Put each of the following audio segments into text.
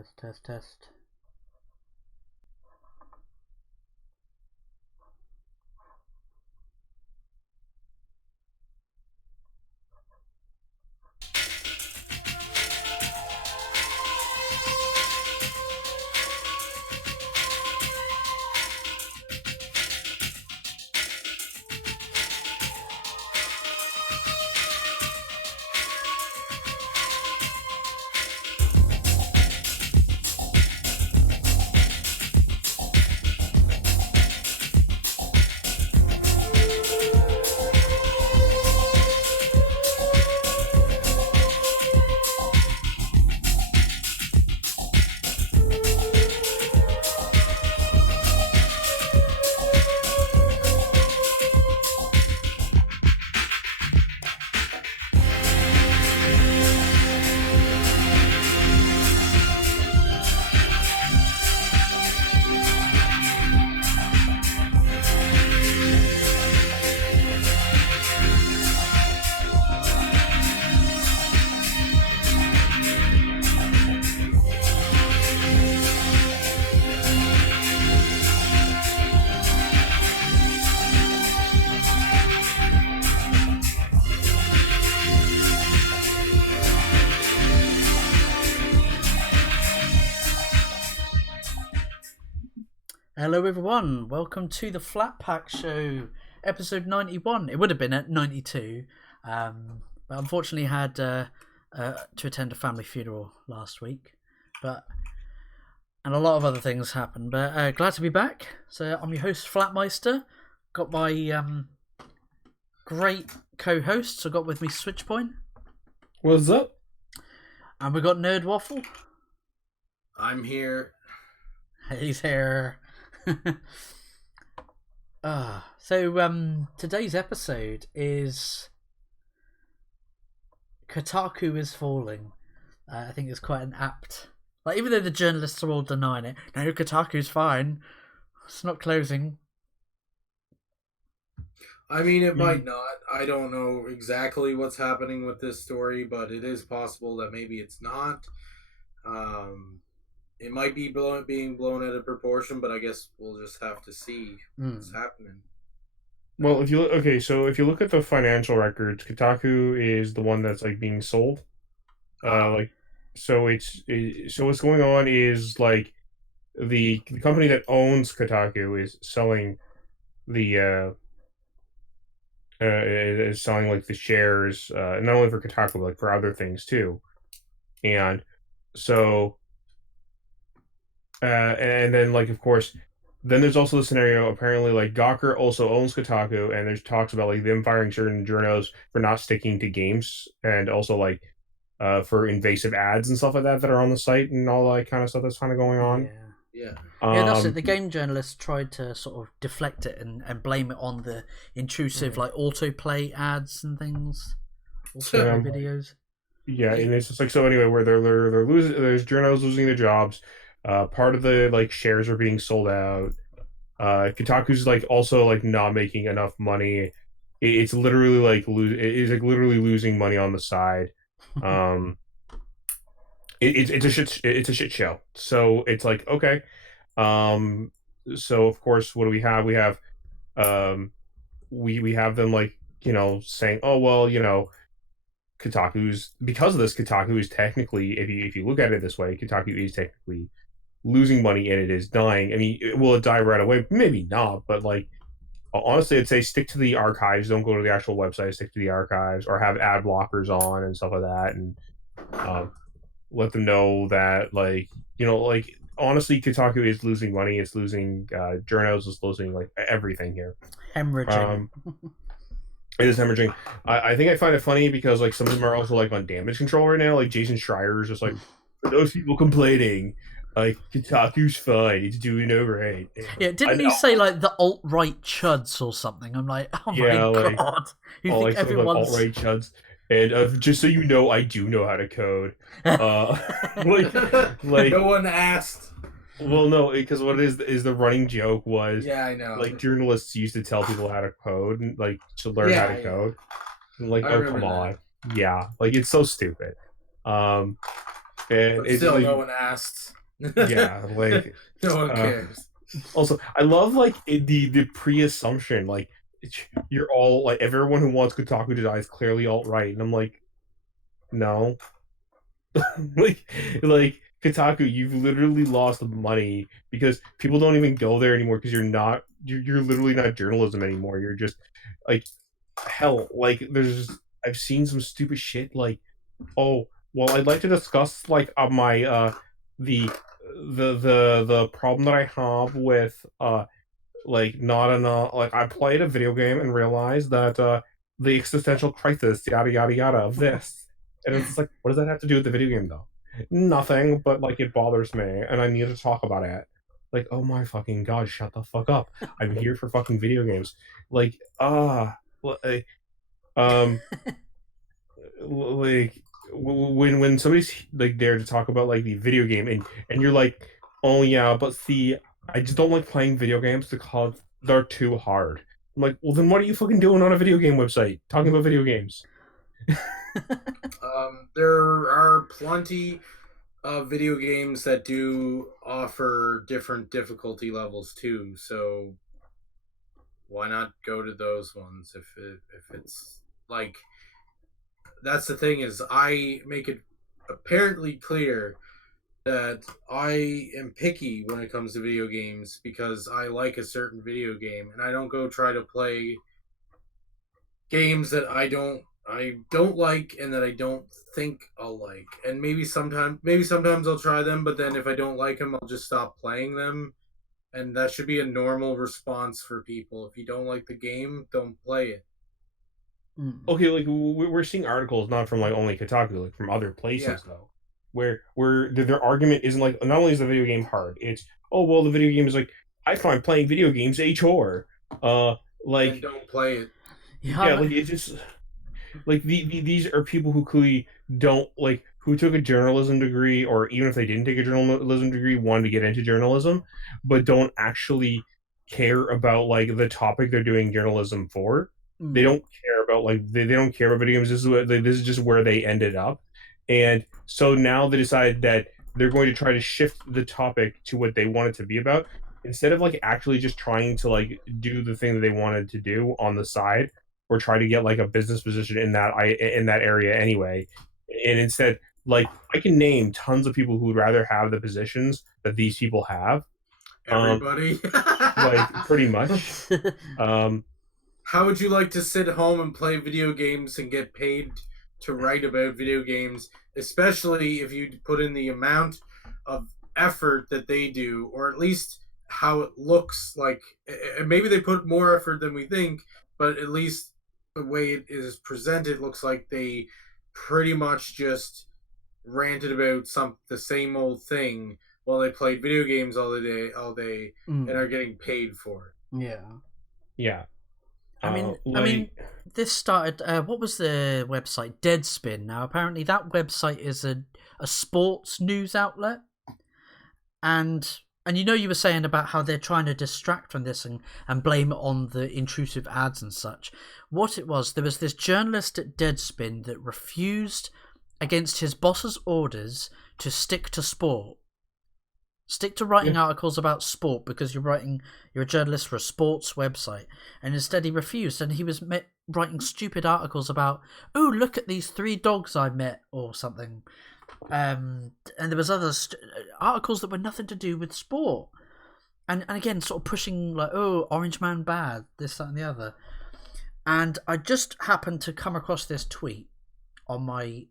Test, test, test. Hello everyone, welcome to the Flat Pack Show, episode 91. It would have been at 92, but unfortunately had to attend a family funeral last week, and a lot of other things happened, but glad to be back. So I'm your host Flattmeister, got my great co-hosts. I got with me Switchpoint. What's up? And we got Nerd Waffle. I'm here. He's here. So today's episode is Kotaku is falling. I think it's quite an apt, like, even though the journalists are all denying it. No, Kotaku's fine. It's not closing. I mean, it might not. I don't know exactly what's happening with this story, but it is possible that maybe it's not. It might be being blown out of proportion, but I guess we'll just have to see what's happening. Well, if you look at the financial records, Kotaku is the one that's like being sold. So what's going on is like the company that owns Kotaku is selling is selling like the shares, not only for Kotaku but like for other things too, and so. And then, like, of course, then there's also the scenario, apparently, like, Gawker also owns Kotaku, and there's talks about, like, them firing certain journos for not sticking to games, and also, like, for invasive ads and stuff like that are on the site, and all that kind of stuff that's kind of going on. Yeah. Yeah, that's it. The game journalists tried to sort of deflect it and blame it on the intrusive, like, autoplay ads and things. Autoplay videos. Yeah, and it's just like, so anyway, where they're losing, there's journos losing their jobs. Part of the like shares are being sold out. Kotaku's like also like not making enough money. It's literally like literally losing money on the side. It's a shit show. So it's like, okay. So of course, what do we have? We have we have them, like, you know, saying, oh well, you know, because of this, Kotaku is technically, if you look at it this way, Kotaku is technically losing money and it is dying. I mean, will it die right away? Maybe not, but like, honestly, I'd say stick to the archives. Don't go to the actual website. Stick to the archives, or have ad blockers on and stuff like that, and let them know that, like, you know, like, honestly, Kotaku is losing money. It's losing journos. It's losing like everything here. Hemorrhaging. It is hemorrhaging. I think I find it funny because like some of them are also like on damage control right now. Like Jason Schreier is just like, for those people complaining, like, Kotaku's fine, it's doing alright. Yeah, didn't he say like the alt-right chuds or something? I'm like, oh my god. You think like, everyone's alt-right chuds. And just so you know, I do know how to code. Like No one asked. Well, no, because what it is the running joke was, yeah, I know, like, journalists used to tell people how to code, and like to learn how to code. And, like, oh come on, yeah, like, it's so stupid. And But it's still, like, no one asked. yeah, like No one cares. also, I love like the pre-assumption, like you're all like everyone who wants Kotaku to die is clearly alt-right, and I'm like, no, like like Kotaku, you've literally lost money because people don't even go there anymore because you're literally not journalism anymore. You're just like hell. Like I've seen some stupid shit like, oh well, I'd like to discuss like my the the problem that I have with like not enough like I played a video game and realized that the existential crisis yada yada yada of this, and it's just like, what does that have to do with the video game though? Nothing, but like it bothers me and I need to talk about it. Like, oh my fucking god, shut the fuck up. I'm here for fucking video games. Like like, um like when somebody's like there to talk about like the video game and you're like, oh yeah, but see, I just don't like playing video games because they're too hard. I'm like, well then what are you fucking doing on a video game website talking about video games? There are plenty of video games that do offer different difficulty levels too. So why not go to those ones if it's like that's the thing is I make it apparently clear that I am picky when it comes to video games because I like a certain video game and I don't go try to play games that I don't like and that I don't think I'll like. And maybe sometimes I'll try them, but then if I don't like them, I'll just stop playing them. And that should be a normal response for people. If you don't like the game, don't play it. Okay, like we're seeing articles not from like only Kotaku, like from other places though, where their argument isn't like not only is the video game hard, it's oh well the video game is like I find playing video games a chore. Like Then don't play it. yeah, like it's just like these are people who clearly don't like who took a journalism degree or even if they didn't take a journalism degree wanted to get into journalism but don't actually care about like the topic they're doing journalism for. They don't care about like they don't care about video games. This is just where they ended up, and so now they decide that they're going to try to shift the topic to what they want it to be about instead of like actually just trying to like do the thing that they wanted to do on the side or try to get like a business position in that area anyway. And instead, like I can name tons of people who would rather have the positions that these people have. Everybody. Like pretty much. How would you like to sit home and play video games and get paid to write about video games, especially if you put in the amount of effort that they do, or at least how it looks like? And maybe they put more effort than we think, but at least the way it is presented looks like they pretty much just ranted about the same old thing while they played video games all day, and are getting paid for it. Yeah. I mean, this started. What was the website? Deadspin. Now, apparently, that website is a sports news outlet, and you were saying about how they're trying to distract from this and blame it on the intrusive ads and such. What it was, there was this journalist at Deadspin that refused, against his boss's orders, to stick to sport. Stick to writing articles about sport because you're a journalist for a sports website, and instead he refused, and he was writing stupid articles about, oh, look at these 3 dogs I met or something, and there was other articles that were nothing to do with sport, and again sort of pushing like, oh, Orange Man bad, this, that, and the other. And I just happened to come across this tweet on my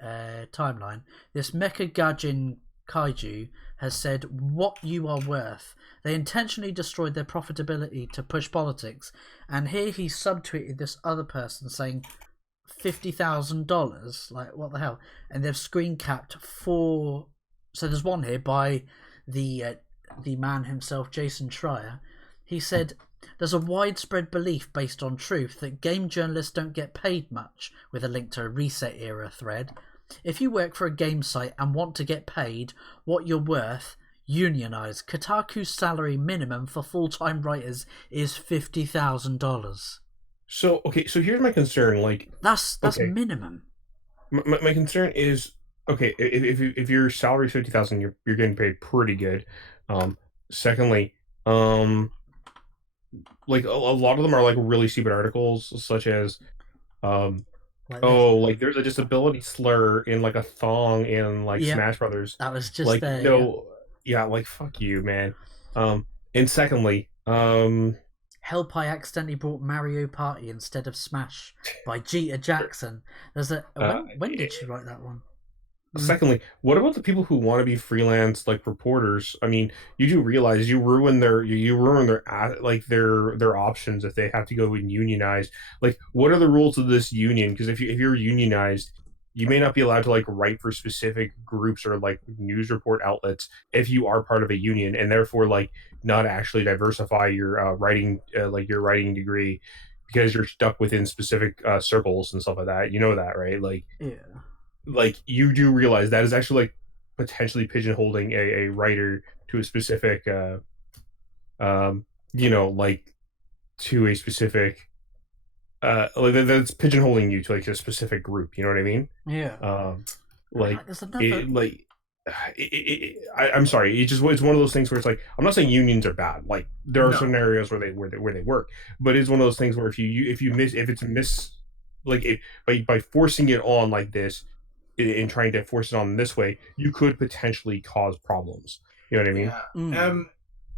timeline. This Mecha Gajin Kaiju has said, what you are worth. They intentionally destroyed their profitability to push politics. And here he subtweeted this other person saying $50,000. Like, what the hell? And they've screen capped 4. So there's one here by the man himself, Jason Schreier. He said, there's a widespread belief based on truth that game journalists don't get paid much, with a link to a Reset Era thread. If you work for a game site and want to get paid what you're worth, unionize. Kotaku's salary minimum for full-time writers is $50,000. So here's my concern. Like that's minimum. My concern is okay, if your salary is 50,000, you're getting paid pretty good. Secondly, um, like a lot of them are like really stupid articles, such as um, Like this. oh, like there's a disability slur in like a thong in like Yep, Smash Brothers. that was just Like there. Yeah. no, yeah, like fuck you, man. And secondly, Help! I accidentally brought Mario Party instead of Smash by Jeter Jackson. There's a uh, when did she write that one? secondly, what about the people who want to be freelance like reporters? I mean, you do realize you ruin like their options if they have to go and unionize. Like, what are the rules of this union? Because if you're unionized, you may not be allowed to like write for specific groups or like news report outlets if you are part of a union, and therefore like not actually diversify your writing like your writing degree because you're stuck within specific circles and stuff like that. You know that, right? Yeah. Like you do realize that is actually like potentially pigeonholing a writer to a specific you know, like to a specific like that's pigeonholing you to like a specific group, you know what I mean? Yeah. um like There's another. it like I'm sorry. It's one of those things where it's like I'm not saying unions are bad. Like there are No. scenarios where they work, but it's one of those things where if you miss if it's miss like it, by forcing it on like this and trying to force it on this way, you could potentially cause problems. You know what I mean? Yeah. Mm.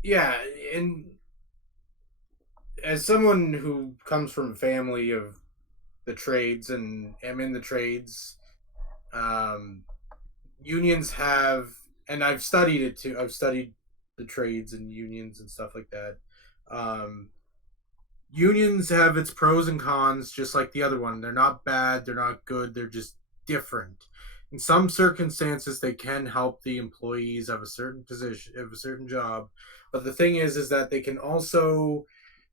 Yeah, and as someone who comes from a family of the trades and am in the trades, um, unions have, and I've studied it too. I've studied the trades and unions and stuff like that. Um, Unions have its pros and cons, just like the other one. They're not bad. They're not good. They're just different. In some circumstances, they can help the employees of a certain position, of a certain job. But the thing is that they can also,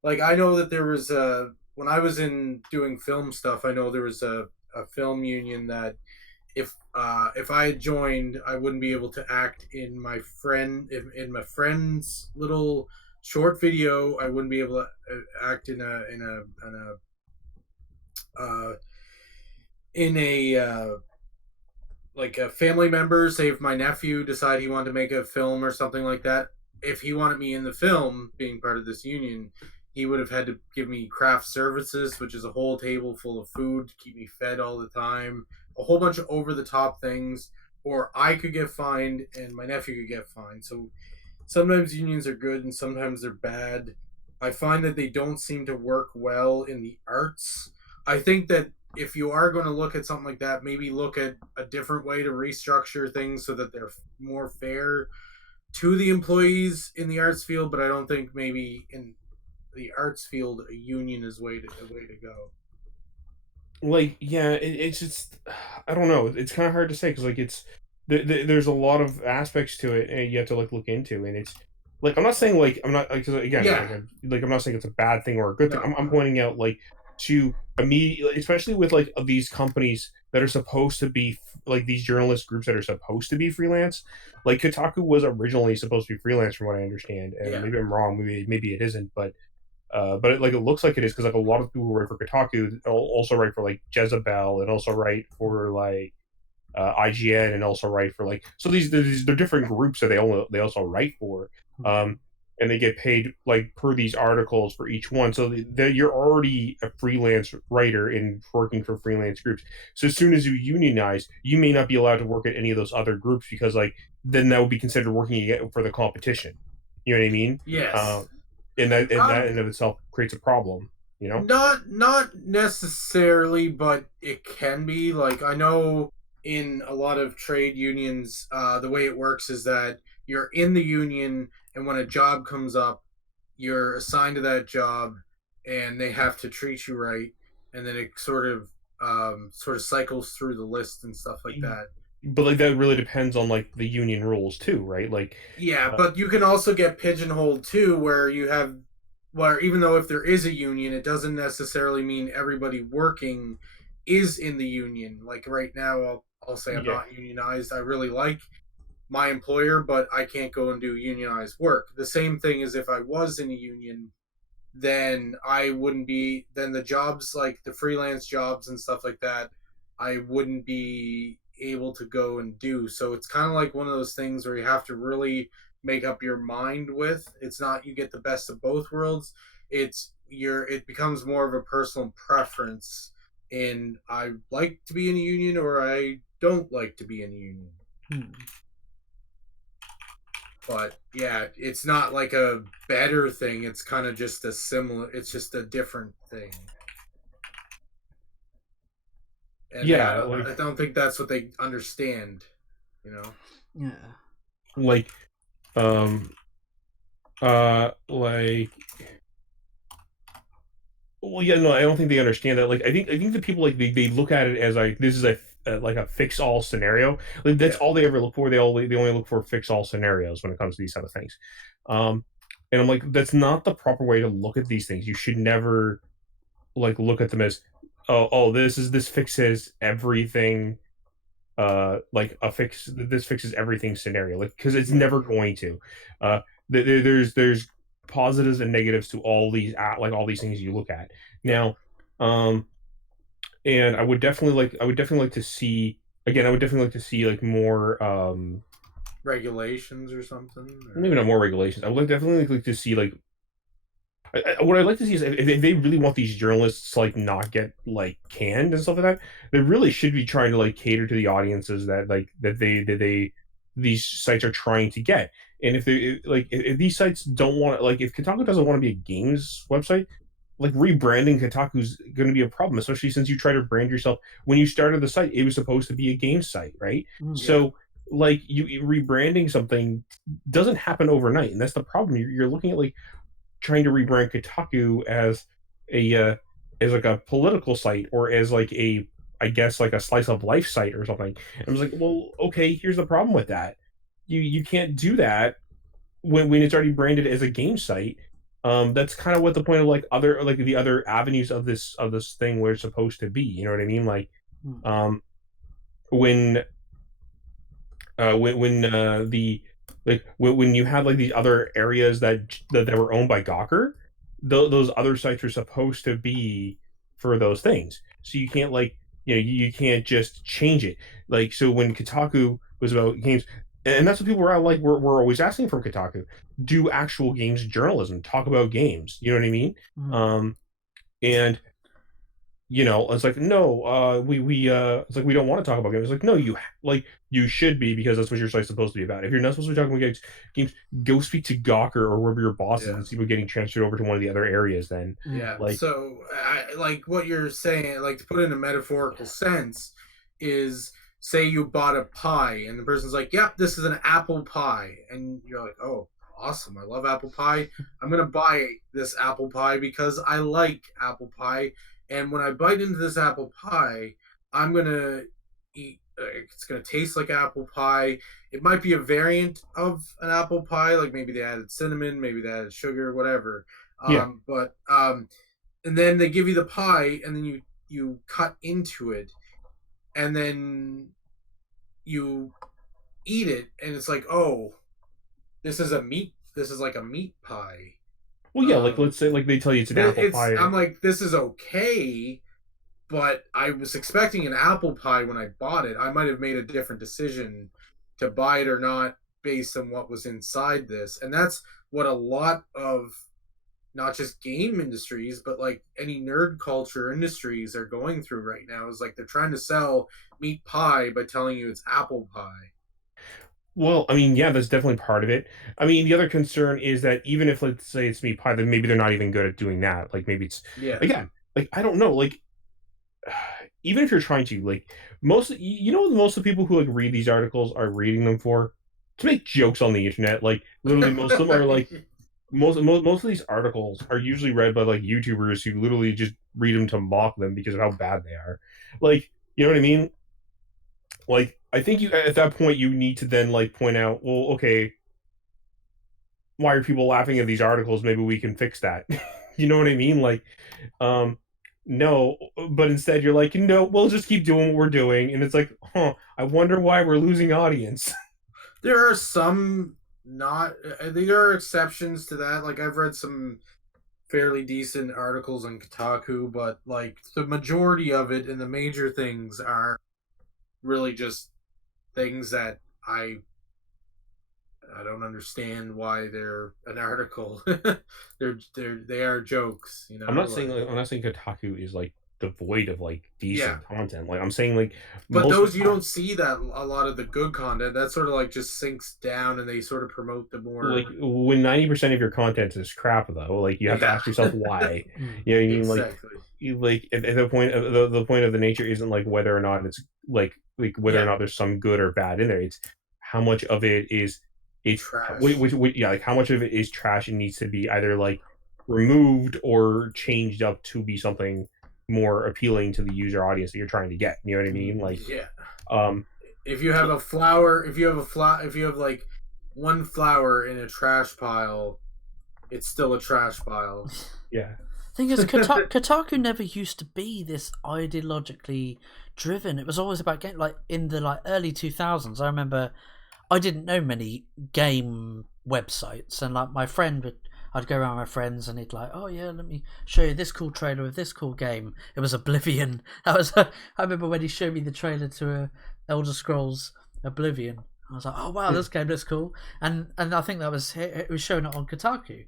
like, I know that there was a, when I was in doing film stuff, I know there was a film union that if I had joined, I wouldn't be able to act in in my friend's little short video. I wouldn't be able to act in uh, a like a family member. Say if my nephew decided he wanted to make a film or something like that. If he wanted me in the film, being part of this union, he would have had to give me craft services, which is a whole table full of food to keep me fed all the time, a whole bunch of over the top things, or I could get fined and my nephew could get fined. So sometimes unions are good and sometimes they're bad. I find that they don't seem to work well in the arts. I think that if you are going to look at something like that, maybe look at a different way to restructure things so that they're more fair to the employees in the arts field. But I don't think maybe in the arts field a union is a way to go. Like yeah, it's just I don't know. It's kind of hard to say because like there's a lot of aspects to it and you have to like look into, and it's like I'm not saying like I'm not like 'cause, again Yeah. like I'm not saying it's a bad thing or a good thing. No. I'm pointing out like to immediately, especially with like these companies that are supposed to be like these journalist groups that are supposed to be freelance. Like Kotaku was originally supposed to be freelance, from what I understand, and Yeah. maybe I'm wrong. Maybe it isn't, but like it looks like it is because like a lot of people who write for Kotaku also write for like Jezebel and also write for like IGN and also write for like so they're different groups that they also write for, um, and they get paid like per these articles for each one. So you're already a freelance writer and working for freelance groups. So as soon as you unionize, you may not be allowed to work at any of those other groups because like then that would be considered working for the competition. You know what I mean? Yes. And that Um, in of itself creates a problem. You know? not necessarily, but it can be. Like I know in a lot of trade unions, the way it works is that you're in the union, and when a job comes up, you're assigned to that job, and they have to treat you right, and then it sort of cycles through the list and stuff like that. But like that really depends on like the union rules too, right? Like, Yeah, uh, but you can also get pigeonholed too, where you have, where even though if there is a union, it doesn't necessarily mean everybody working is in the union. Like right now, I'll say I'm yeah, not unionized. I really like my employer, but I can't go and do unionized work. The same thing as if I was in a union, then I wouldn't be, then the jobs like the freelance jobs and stuff like that, I wouldn't be able to go and do. So it's kind of like one of those things where you have to really make up your mind with. It's not you get the best of both worlds. It becomes more of a personal preference in I like to be in a union or I don't like to be in a union. But yeah, it's not like a better thing. It's kind of just a similar. It's just a different thing. And Yeah, I don't think that's what they understand. You know. Yeah. Like, like, well, yeah, no, I don't think they understand that. Like, I think the people, like, they look at it as like this is like a fix all scenario. Like that's all they ever look for. They only look for fix all scenarios when it comes to these kind of things. And I'm like, that's not the proper way to look at these things. You should never like look at them as, oh, this fixes everything. Like this fixes everything scenario, like, because it's never going to. Uh, there's positives and negatives to like all these things you look at now. And I would definitely like to see, again, I would definitely like to see like more regulations or something. Or... maybe not more regulations. I would definitely like to see like what I'd like to see is if they really want these journalists to, like, not get like canned and stuff like that, they really should be trying to like cater to the audiences that these sites are trying to get. And if they like if these sites don't want, like, if Kotaku doesn't want to be a games website, like, rebranding Kotaku's going to be a problem, especially since you try to brand yourself. When you started the site, it was supposed to be a game site, right? So like you rebranding something doesn't happen overnight, and that's the problem. You're looking at like trying to rebrand Kotaku as like a political site, or as like a, I guess, like a slice of life site or something. And I was like, well, okay, here's the problem with that. You can't do that when it's already branded as a game site. That's kind of what the point of like the other avenues of this thing were supposed to be. You know what I mean? Like, when the like when you had like these other areas that were owned by Gawker, those other sites are supposed to be for those things. So you can't, like, you can't just change it. Like, so when Kotaku was about games, and that's what people were like, we're always asking from Kotaku: do actual games journalism, talk about games. You know what I mean? And it's like, no, it's like, we don't want to talk about games. It's like, no, you should be, because that's what your site's supposed to be about. If you're not supposed to be talking about games, go speak to Gawker or wherever your boss is, and see about getting transferred over to one of the other areas. Then, So, like what you're saying, like, to put it in a metaphorical sense, is say you bought a pie, and the person's like, "Yep, this is an apple pie," and you're like, "Oh, awesome! I love apple pie. I'm gonna buy this apple pie because I like apple pie." And when I bite into this apple pie, I'm gonna eat. It's gonna taste like apple pie. It might be a variant of an apple pie, like maybe they added cinnamon, maybe they added sugar, whatever. But and then they give you the pie, and then you cut into it, and then you eat it, and it's like, oh, this is like a meat pie. Well, yeah, like, let's say, like, they tell you it's an apple pie. I'm like, this is okay, but I was expecting an apple pie when I bought it. I might have made a different decision to buy it or not based on what was inside this. And that's what a lot of not just game industries, but like any nerd culture industries are going through right now, is like they're trying to sell meat pie by telling you it's apple pie. Well, I mean, yeah, that's definitely part of it. I mean, the other concern is that even if, let's say, it's meat pie, then maybe they're not even good at doing that. Like, maybe it's, again, like, I don't know, like, even if you're trying to, like, most of the people who like read these articles are reading them for to make jokes on the internet. Like, literally, most of them are like, most of these articles are usually read by like YouTubers who literally just read them to mock them because of how bad they are. Like, you know what I mean? Like, I think you, at that point, you need to then like point out, well, okay, why are people laughing at these articles? Maybe we can fix that. You know what I mean? Like, no, but instead you're like, no, we'll just keep doing what we're doing, and it's like, I wonder why we're losing audience. There are some not. There are exceptions to that. Like, I've read some fairly decent articles on Kotaku, but like the majority of it and the major things are really just things that I don't understand why they're an article. They are jokes, you know. I'm not saying Kotaku is like devoid of like Yeah, decent content. Like I'm saying like but most of those the you time, don't see that a lot of the good content. That sort of like just sinks down, and they sort of promote the like more. when 90% of your content is crap though, like you have to Yeah, ask yourself why. Mm. You know what I mean? Like exactly. you like at the point of the point of the nature isn't like whether or not it's like whether or Yeah, not there's some good or bad in there. It's how much of it is trash. yeah, like how much of it is trash and needs to be either like removed or changed up to be something more appealing to the user audience that you're trying to get. You know what I mean? Like Yeah. um If you have a flower, if you have like one flower in a trash pile, it's still a trash pile. yeah. Thing is, Kotaku never used to be this ideologically driven. It was always about game. Like in the early 2000s, I remember I didn't know many game websites, and like my friend would, I'd go around with my friends, and he'd like, oh yeah, let me show you this cool trailer of this cool game. It was Oblivion. That was I remember when he showed me the trailer to Elder Scrolls Oblivion. I was like, oh wow, this game looks cool, and I think that was it was showing it on Kotaku.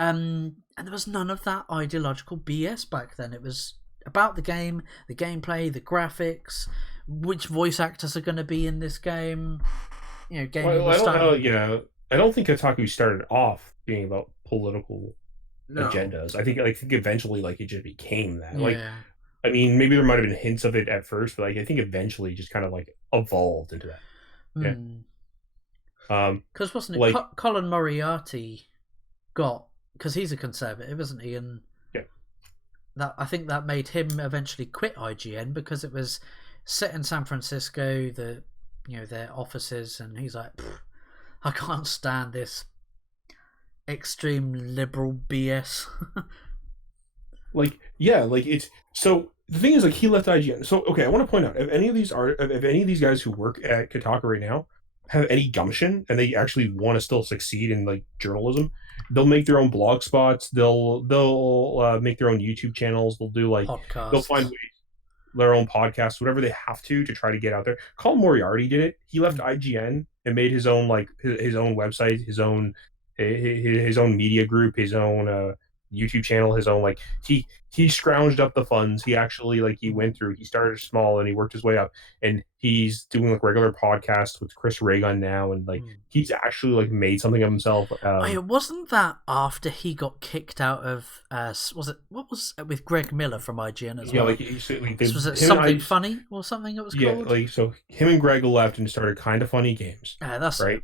And there was none of that ideological BS back then. It was about the game, the gameplay, the graphics, which voice actors are going to be in this game. You know, gaming Well, was I don't know. starting. You know, I don't think Kotaku started off being about political No. agendas. I think eventually, like, it just became that. Like, Yeah. I mean, maybe there might have been hints of it at first, but like, I think eventually, just kind of like evolved into that. Yeah. Because wasn't it Like, Colin Moriarty got, because he's a conservative, isn't he? And yeah, that I think that made him eventually quit IGN because it was set in San Francisco, their offices, and he's like, I can't stand this extreme liberal BS. like, yeah, like it's so. The thing is, like, he left IGN. So, okay, I want to point out if any of these guys who work at Kotaku right now have any gumption and they actually want to still succeed in like journalism, they'll make their own blog spots. They'll make their own YouTube channels. They'll do like they'll find Podcasts. ways their own podcasts, whatever they have to try to get out there. Colin Moriarty did it. He left IGN and made his own like his own website, his own media group, his own YouTube channel, his own like he scrounged up the funds. He actually like he started small and he worked his way up, and he's doing like regular podcasts with Chris Reagan now, and like he's actually like made something of himself. It wasn't that after he got kicked out of was it what was it with Greg Miller from IGN as Yeah, well? like, Was it something funny or something it was called? like so him and Greg left and started Kind of Funny Games. Yeah, that's right. it.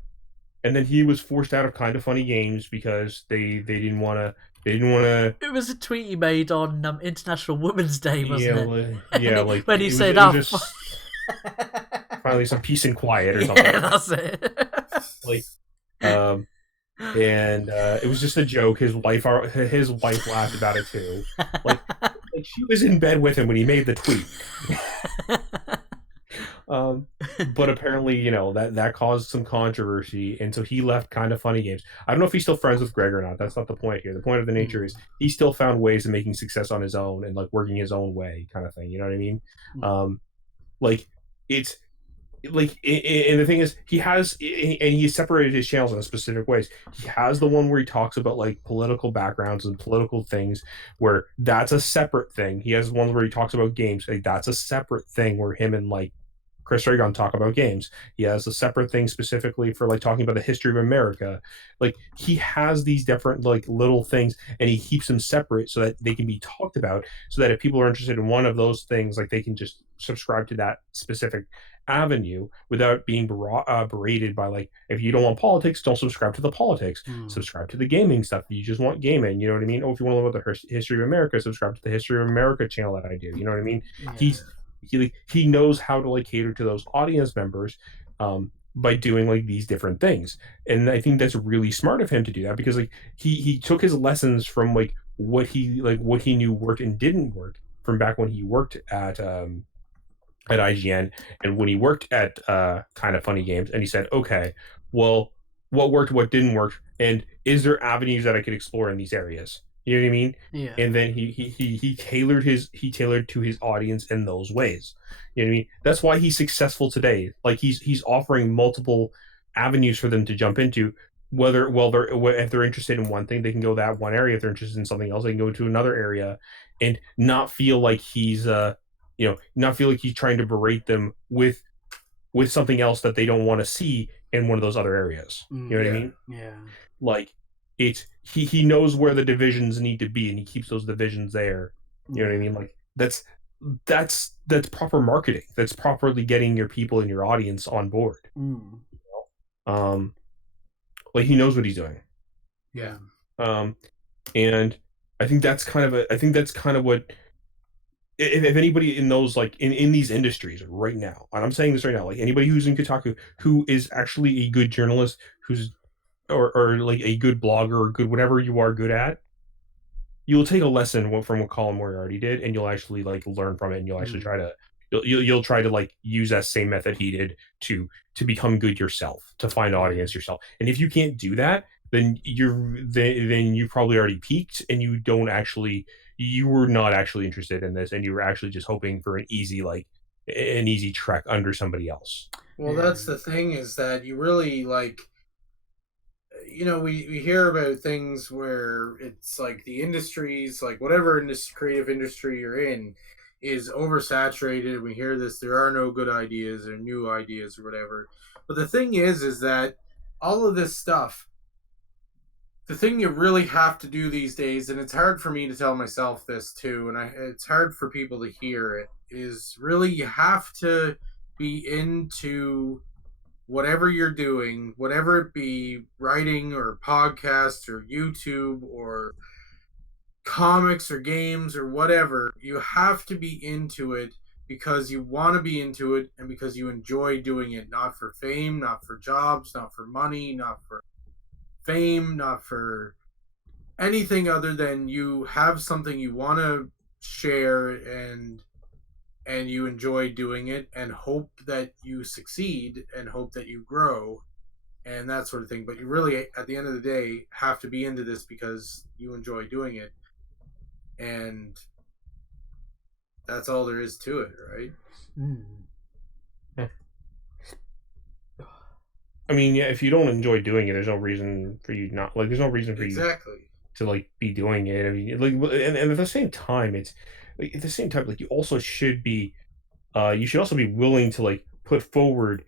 And then he was forced out of Kind of Funny Games because they didn't want to. It was a tweet he made on International Women's Day, wasn't it? Yeah, like when he said, it was just finally some peace and quiet or something. Yeah, that's it. Like, and it was just a joke. His wife laughed about it too. Like she was in bed with him when he made the tweet. But apparently, you know, that caused some controversy, and so he left Kind of Funny Games. I don't know if he's still friends with Greg or not. That's not the point here. The point of the nature is he still found ways of making success on his own and like working his own way, kind of thing. You know what I mean? Like it's like, and the thing is, he separated his channels in specific ways. He has the one where he talks about like political backgrounds and political things, where that's a separate thing. He has one where he talks about games, like that's a separate thing, where him and like Chris Reagan talk about games. He has a separate thing specifically for like talking about the history of America. Like he has these different like little things, and he keeps them separate so that they can be talked about. So that if people are interested in one of those things, like they can just subscribe to that specific avenue without being berated by like, if you don't want politics, don't subscribe to the politics. Subscribe to the gaming stuff. You just want gaming. You know what I mean? Oh, if you want to learn about the history of America, subscribe to the History of America channel that I do. You know what I mean? Yeah. He knows how to like cater to those audience members by doing like these different things, and I think that's really smart of him to do that, because like he took his lessons from like what he knew worked and didn't work from back when he worked at IGN and when he worked at Kind of Funny Games, and he said, okay, well, what worked, what didn't work, and is there avenues that I could explore in these areas? You know what I mean? Yeah. And then he tailored to his audience in those ways. You know what I mean? That's why he's successful today. Like he's offering multiple avenues for them to jump into. Whether if they're interested in one thing, they can go that one area. If they're interested in something else, they can go to another area, and not feel like he's not feel like he's trying to berate them with something else that they don't want to see in one of those other areas. You know what I mean? Yeah. Like it's he knows where the divisions need to be, and he keeps those divisions there. You know what I mean? Like that's proper marketing. That's properly getting your people and your audience on board. Like he knows what he's doing. Yeah. And I think that's kind of what if anybody in those like in these industries right now, and I'm saying this right now, like anybody who's in Kotaku who is actually a good journalist, who's or like a good blogger or good whatever you are good at, you'll take a lesson from what Colin Moriarty did, and you'll actually like learn from it, and you'll actually try to you'll try to like use that same method he did to become good yourself, to find audience yourself. And if you can't do that, then you probably already peaked, and you were not actually interested in this, and you were actually just hoping for an easy trek under somebody else. Well, that's the thing, is that you really like, we hear about things where it's like the industries, like whatever creative industry you're in, is oversaturated. We hear this, there are no good ideas or new ideas or whatever. But the thing is that all of this stuff, the thing you really have to do these days, and it's hard for me to tell myself this too, and it's hard for people to hear it, is really you have to be into whatever you're doing, whatever it be, writing or podcast or YouTube or comics or games or whatever. You have to be into it because you want to be into it, and because you enjoy doing it, not for fame, not for jobs, not for money, not for fame, not for anything other than you have something you want to share, and you enjoy doing it, and hope that you succeed and hope that you grow and that sort of thing. But you really, at the end of the day, have to be into this because you enjoy doing it, and that's all there is to it, right? I mean, yeah, if you don't enjoy doing it, there's no reason for you not like. There's no reason for you to like be doing it. I mean, like, and at the same time, like you also should be, you should also be willing to like put forward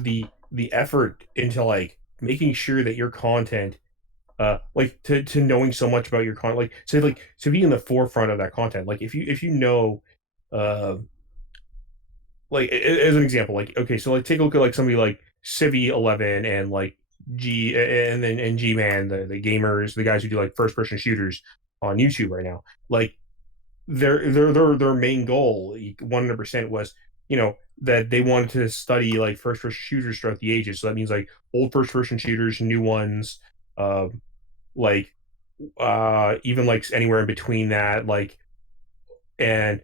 the effort into like making sure that your content, like to knowing so much about your content, like to be in the forefront of that content. Like if you know, like as an example, like okay, so like take a look at like somebody like Civi11 and like G-Man, the gamers, the guys who do like first person shooters on YouTube right now. Like their main goal 100% was, that they wanted to study like first person shooters throughout the ages. So that means like old first person shooters, new ones, like even like anywhere in between that, like and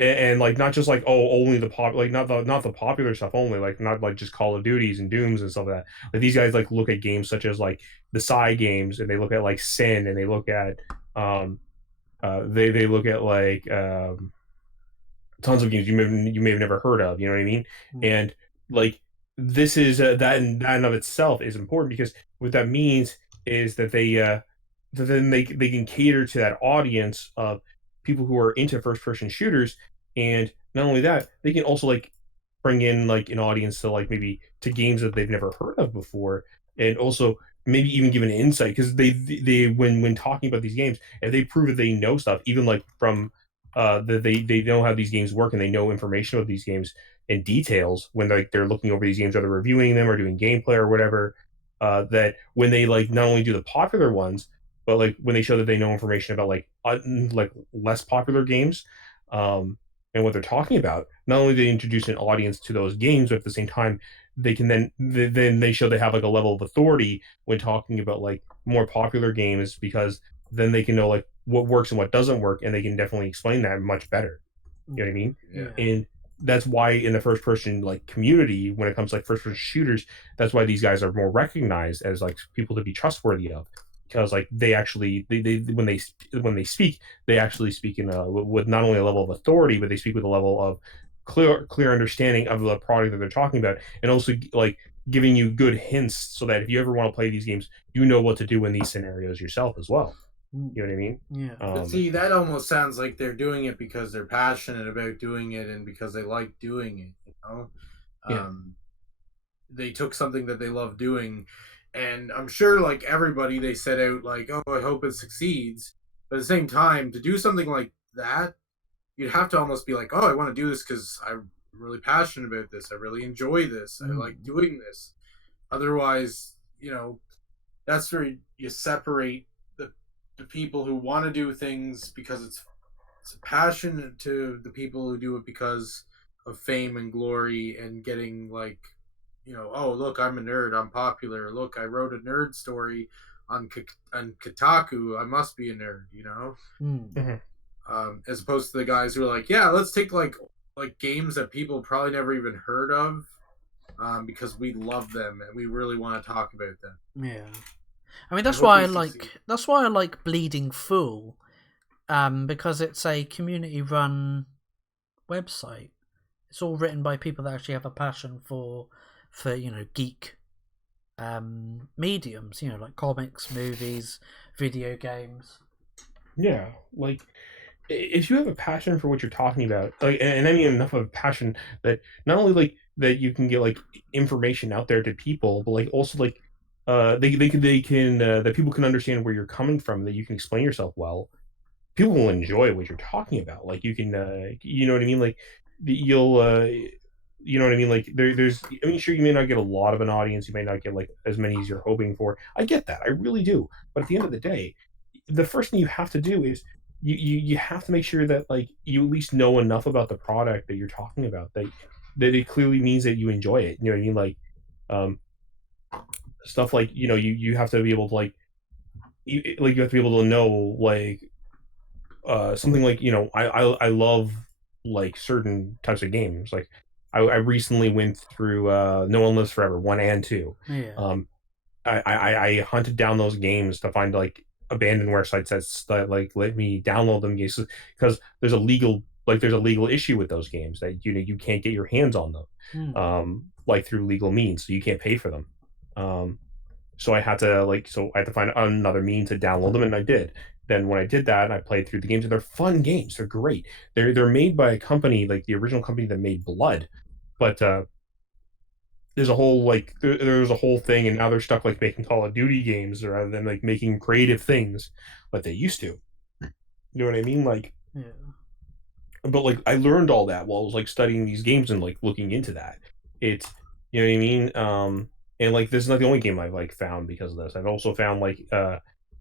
like not just like only the like not the popular stuff only, like not like just Call of Duties and Dooms and stuff like that. Like these guys like look at games such as like the side games, and they look at like Sin, and they look at they look at like tons of games you may have never heard of. You know what I mean? And like this is that in of itself is important, because what that means is that then they can cater to that audience of people who are into first person shooters. And not only that, they can also like bring in like an audience to like maybe to games that they've never heard of before, and also maybe even give an insight, because they when talking about these games, if they prove that they know stuff, even like from that they know how these games work, and they know information about these games in details when they're looking over these games, or they're reviewing them or doing gameplay or whatever, that when they like not only do the popular ones, but like when they show that they know information about like less popular games, and what they're talking about, not only do they introduce an audience to those games, but at the same time they can then they show they have like a level of authority when talking about like more popular games, because then they can know like what works and what doesn't work, and they can definitely explain that much better. You know what I mean? Yeah. And that's why in the first person like community, when it comes to like first person shooters, that's why these guys are more recognized as like people to be trustworthy of, because like they actually they when they speak, they actually speak in with not only a level of authority, but they speak with a level of clear understanding of the product that they're talking about, and also like giving you good hints so that if you ever want to play these games, you know what to do in these scenarios yourself as well. You know what I mean? Yeah. But see, that almost sounds like they're doing it because they're passionate about doing it and because they like doing it. You know, Yeah. they took something that they love doing, and I'm sure, like everybody, they set out like, "Oh, I hope it succeeds." But at the same time, to do something like that, you'd have to almost be like, "Oh, I want to do this because I'm really passionate about this. I really enjoy this. I like doing this." Otherwise, that's where you separate the people who want to do things because it's a passion to the people who do it because of fame and glory and getting like, oh, look, I'm a nerd, I'm popular, look, I wrote a nerd story on Kotaku, I must be a nerd. Mhm. As opposed to the guys who are like, yeah, let's take like games that people probably never even heard of, because we love them and we really want to talk about them. Yeah. I mean, I that's hope why we I succeed. like that's why I like Bleeding Fool, because it's a community-run website. It's all written by people that actually have a passion for geek mediums, like comics, movies, video games. Yeah, like if you have a passion for what you're talking about, like, and I mean enough of a passion that not only like that you can get like information out there to people, but like also like they can that people can understand where you're coming from, that you can explain yourself well. People will enjoy what you're talking about. Like you can, you know what I mean? Like you'll, you know what I mean? Like there's, I mean, sure, you may not get a lot of an audience. You may not get like as many as you're hoping for. I get that. I really do. But at the end of the day, the first thing you have to do is you have to make sure that like you at least know enough about the product that you're talking about, that it clearly means that you enjoy it. You know what I mean? Like, um, stuff like, you have to be able to like, you have to be able to know like something like, I love like certain types of games. Like I recently went through No One Lives Forever 1 and 2. Yeah. I hunted down those games to find like abandonware sites that like let me download them games, because there's a legal issue with those games that you can't get your hands on them, like through legal means, so you can't pay for them. Um, so I had to find another means to download them, and I did. Then when I did that, I played through the games, and they're fun games. They're great. They're made by a company like the original company that made Blood, but there's a whole thing, and now they're stuck like making Call of Duty games rather than like making creative things like they used to. You know what I mean? Like, Yeah. but like I learned all that while I was like studying these games and like looking into that. It's, you know what I mean? And like this is not the only game I've like found because of this. I've also found like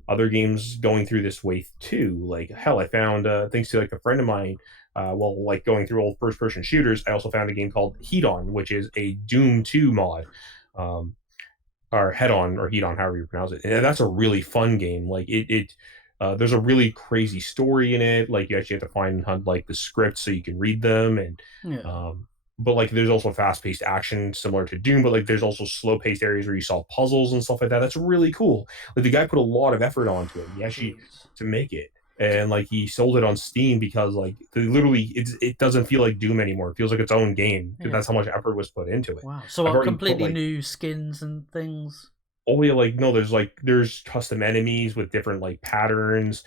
other games going through this way too. Like hell, I found thanks to like a friend of mine, while like going through old first person shooters, I also found a game called Heat On, which is a Doom 2 mod. Um, or Head On or Heat On, however you pronounce it. And that's a really fun game. Like there's a really crazy story in it. Like you actually have to find and hunt like the scripts so you can read them, and Yeah. but like there's also fast paced action similar to Doom, but like there's also slow paced areas where you solve puzzles and stuff like that. That's really cool. Like the guy put a lot of effort onto it. He actually Jeez. to make it. And like he sold it on Steam because like it doesn't feel like Doom anymore. It feels like its own game because Yeah. that's how much effort was put into it. Wow. So I've what? already put Completely like new skins and things. Oh yeah, like no, there's custom enemies with different like patterns,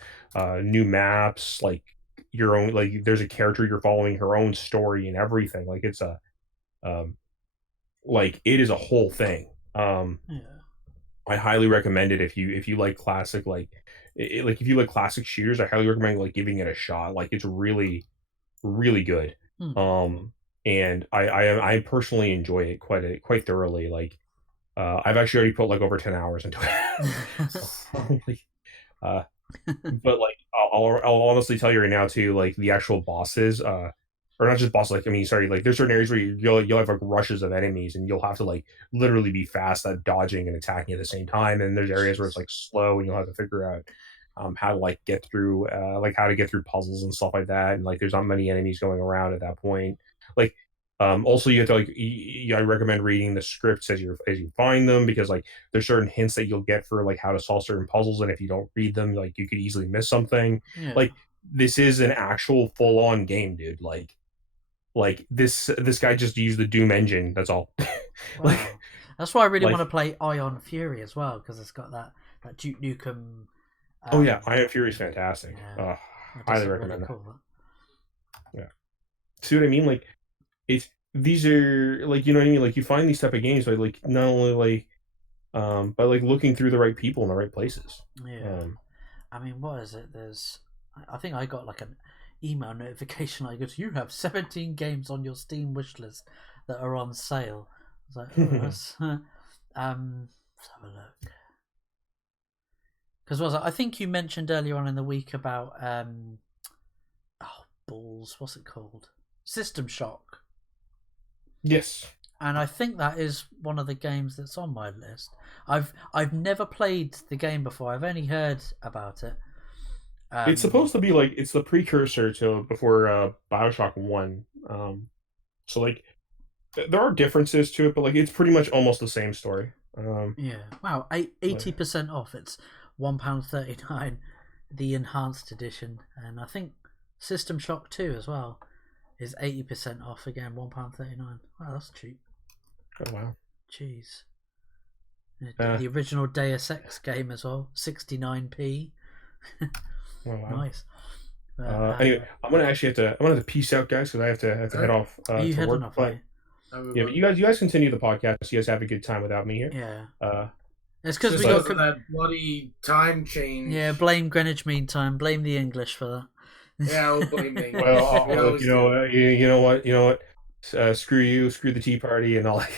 new maps, like your own like there's a character you're following her own story and everything. Like it's a um like it is a whole thing. Yeah. I highly recommend it if you like classic like if you like classic shooters, I highly recommend like giving it a shot. Like it's really really good. Hmm. Um and I personally enjoy it quite thoroughly. Like I've actually already put like over 10 hours into it. uh, but like I'll honestly tell you right now too, like the actual bosses, or not just bosses, like I mean, sorry, like there's certain areas where you'll have like rushes of enemies, and you'll have to like literally be fast at dodging and attacking at the same time. And there's areas where it's Jeez. like slow, and you'll have to figure out how to like get through like how to get through puzzles and stuff like that. And like there's not many enemies going around at that point. Like Also, you have to I recommend reading the scripts as you find them, because like there's certain hints that you'll get for like how to solve certain puzzles, and if you don't read them, like you could easily miss something. Yeah. Like this is an actual full on game, dude. Like this guy just used the Doom engine. That's all. Wow. That's why I really like- want to play Ion Fury as well, because it's got that Duke Nukem. Oh yeah, Iron Fury is fantastic. Yeah. Highly recommend that. Yeah. See what I mean? Like these are like, you know what I mean? Like you find these type of games by like not only like by like looking through the right people in the right places. Yeah. I mean, what is it? I think I got like an email notification like, you have 17 games on your Steam wishlist that are on sale. I was like, oh, that's, let's have a look. Because I think you mentioned earlier on in the week about what's it called? System Shock. Yes. And I think that is one of the games that's on my list. I've never played the game before. I've only heard about it. It's supposed to be like it's the precursor to before BioShock 1. So like there are differences to it, but like it's pretty much almost the same story. Yeah. Wow. 80% off. It's £1.39, the enhanced edition, and I think System Shock 2 as well is 80% off again, £1.39. Wow, that's cheap. Oh wow. Jeez. The original Deus Ex game as well, 69p. Oh, wow. Nice. Anyway, I'm gonna have to peace out, guys, because I have to head off to work. But you guys continue the podcast. You guys have a good time without me here. Yeah. It's because we got that bloody time change. Yeah, blame Greenwich Mean Time. Blame the English for that. Yeah, we'll blame me. Well, you know what? Screw you, screw the Tea Party, and all that.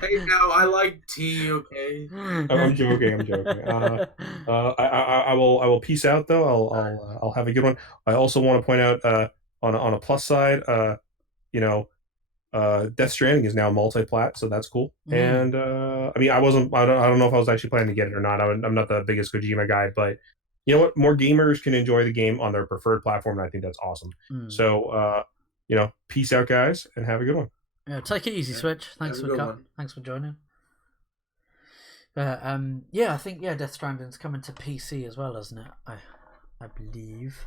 Hey, now I like tea. Okay. I'm joking. I will peace out though. I'll have a good one. I also want to point out on a plus side, Death Stranding is now multi-plat, so that's cool. And I mean, I don't know if I was actually planning to get it or not. I'm not the biggest Kojima guy, but you know what? More gamers can enjoy the game on their preferred platform, and I think that's awesome. So, peace out, guys, and have a good one. Yeah, take it easy, Switch. Thanks for joining. I think Death Stranding's coming to PC as well, isn't it? I believe.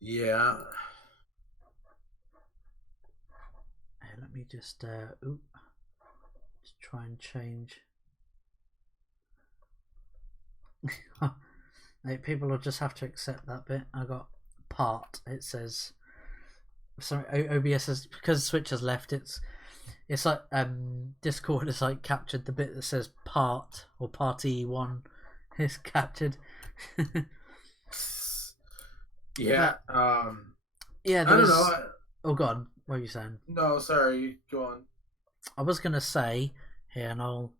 Yeah. Let me just try and change. People will just have to accept that bit. I got part. It says, sorry, OBS has, because Switch has left. It's like Discord has like captured the bit that says part or party 1 is captured. Yeah. Yeah. I don't know. Oh, go on. What are you saying? No, sorry. Go on. I was gonna say here, and I'll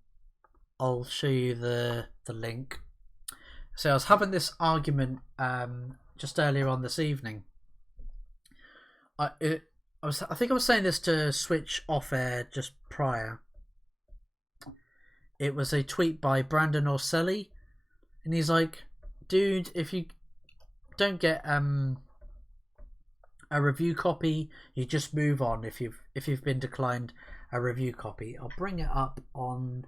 show you the link. So I was having this argument just earlier on this evening. I think I was saying this to Switch off air just prior. It was a tweet by Brandon Orselli, and he's like, "Dude, if you don't get a review copy, you just move on. If you've been declined a review copy." I'll bring it up on.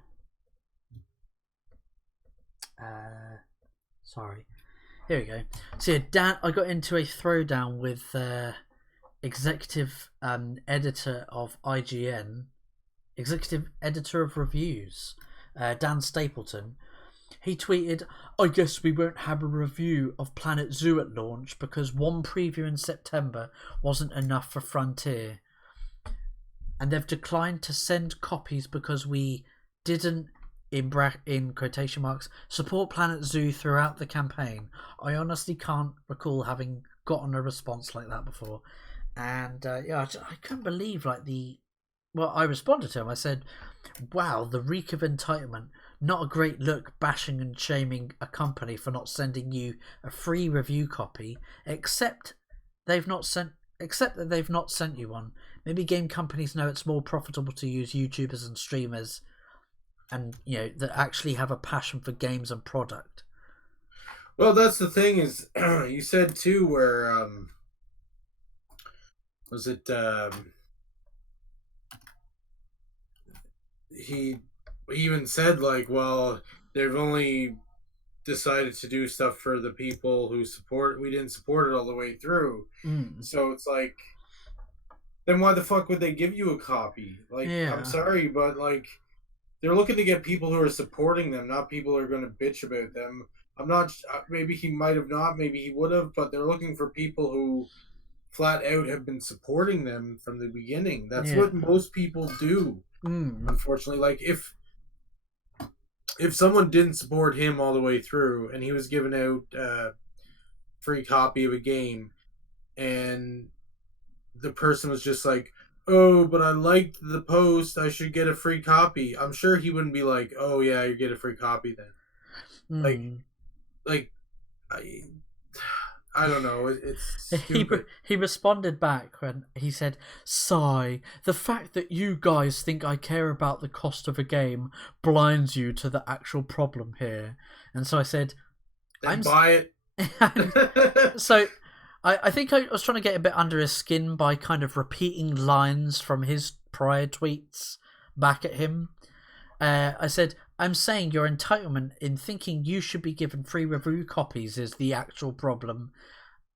Sorry, here we go. So yeah, Dan, I got into a throwdown with executive editor of IGN, executive editor of reviews, Dan Stapleton. He tweeted, "I guess we won't have a review of Planet Zoo at launch because one preview in September wasn't enough for Frontier. And they've declined to send copies because we didn't, in quotation marks, support Planet Zoo throughout the campaign. I honestly can't recall having gotten a response like that before." And I couldn't believe I responded to him. I said, "Wow, the reek of entitlement. Not a great look bashing and shaming a company for not sending you a free review copy, except that they've not sent you one. Maybe game companies know it's more profitable to use YouTubers and streamers and that actually have a passion for games and product." Well, that's the thing is you said too where was it he even said like, well, they've only decided to do stuff for the people who support. We didn't support it all the way through, so it's like, then why the fuck would they give you a copy? Like, I'm sorry, but like, they're looking to get people who are supporting them, not people who are going to bitch about them. I'm not. Maybe he might have not. Maybe he would have. But they're looking for people who flat out have been supporting them from the beginning. That's what most people do. Unfortunately, like if someone didn't support him all the way through, and he was giving out a free copy of a game, and the person was just like, oh, but I liked the post, I should get a free copy. I'm sure he wouldn't be like, oh yeah, you get a free copy then. Like I don't know. It's stupid. He responded back when he said, "Sigh, the fact that you guys think I care about the cost of a game blinds you to the actual problem here." And so I said, then buy it. So I think I was trying to get a bit under his skin by kind of repeating lines from his prior tweets back at him. I said, I'm saying your entitlement in thinking you should be given free review copies is the actual problem.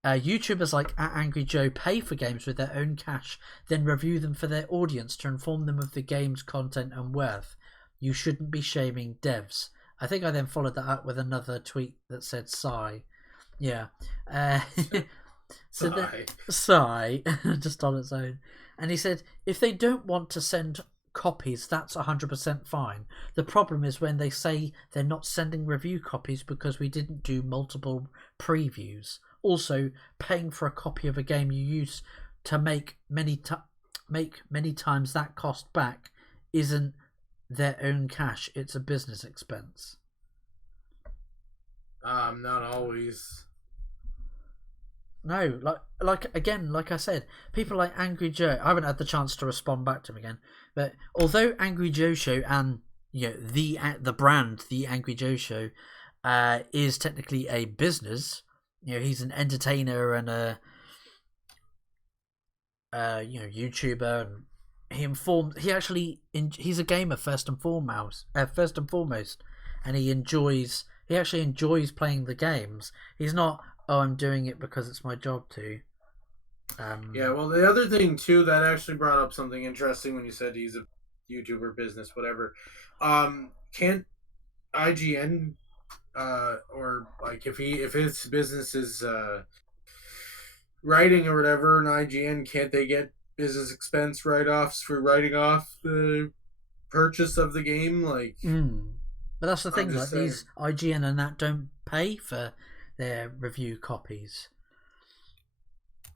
YouTubers like Angry Joe pay for games with their own cash, then review them for their audience to inform them of the game's content and worth. You shouldn't be shaming devs. I think I then followed that up with another tweet that said sigh. Yeah. So sigh, just on its own. And he said, if they don't want to send copies, that's 100% fine. The problem is when they say they're not sending review copies because we didn't do multiple previews. Also, paying for a copy of a game you use to make many times that cost back isn't their own cash, it's a business expense. Not always. No, like I said, people like Angry Joe. I haven't had the chance to respond back to him again, but although Angry Joe Show and the brand, the Angry Joe Show, is technically a business. He's an entertainer and a YouTuber, and he's a gamer first and foremost, and he actually enjoys playing the games. He's not, oh, I'm doing it because it's my job to. Yeah, well, the other thing too that actually brought up something interesting when you said he's a YouTuber, business, whatever. Can't IGN or like if his business is writing or whatever, and IGN, can't they get business expense write-offs for writing off the purchase of the game? Like, but that's the thing. Like, these IGN and that don't pay for their review copies.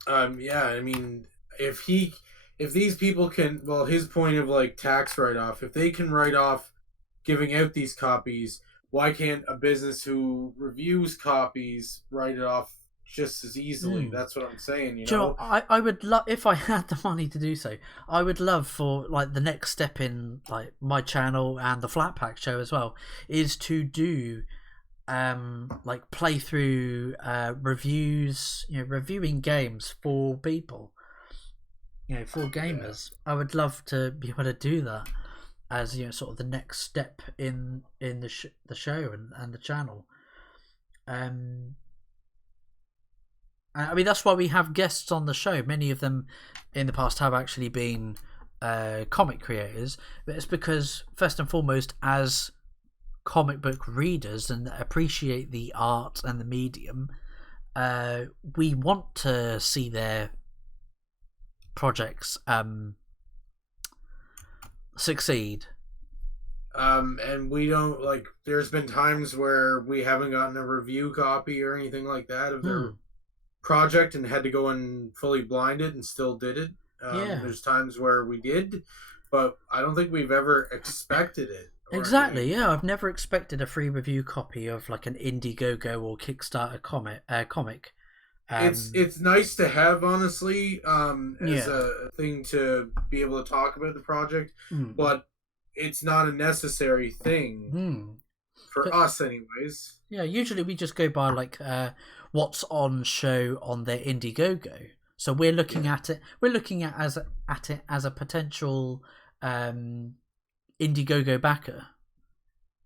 Yeah, I mean, if these people can, well, his point of like tax write-off, if they can write off giving out these copies, why can't a business who reviews copies write it off just as easily? That's what I'm saying. You know, I would love, if I had the money to do so, I would love for like the next step in like my channel and the Flat Pack show as well is to do like playthrough reviews, reviewing games for people, for gamers. I would love to be able to do that as sort of the next step in the show and the channel. I mean, that's why we have guests on the show. Many of them in the past have actually been comic creators, but it's because first and foremost, as comic book readers and appreciate the art and the medium, we want to see their projects succeed. And we don't, like, there's been times where we haven't gotten a review copy or anything like that of their project and had to go and fully blind it and still did it. There's times where we did, but I don't think we've ever expected it. Exactly, yeah. I've never expected a free review copy of like an Indiegogo or Kickstarter comic. It's nice to have, honestly, as a thing to be able to talk about the project, but it's not a necessary thing for us, anyways. Yeah, usually we just go by like what's on show on their Indiegogo. So we're looking at it. We're looking at it as a potential Indiegogo backer.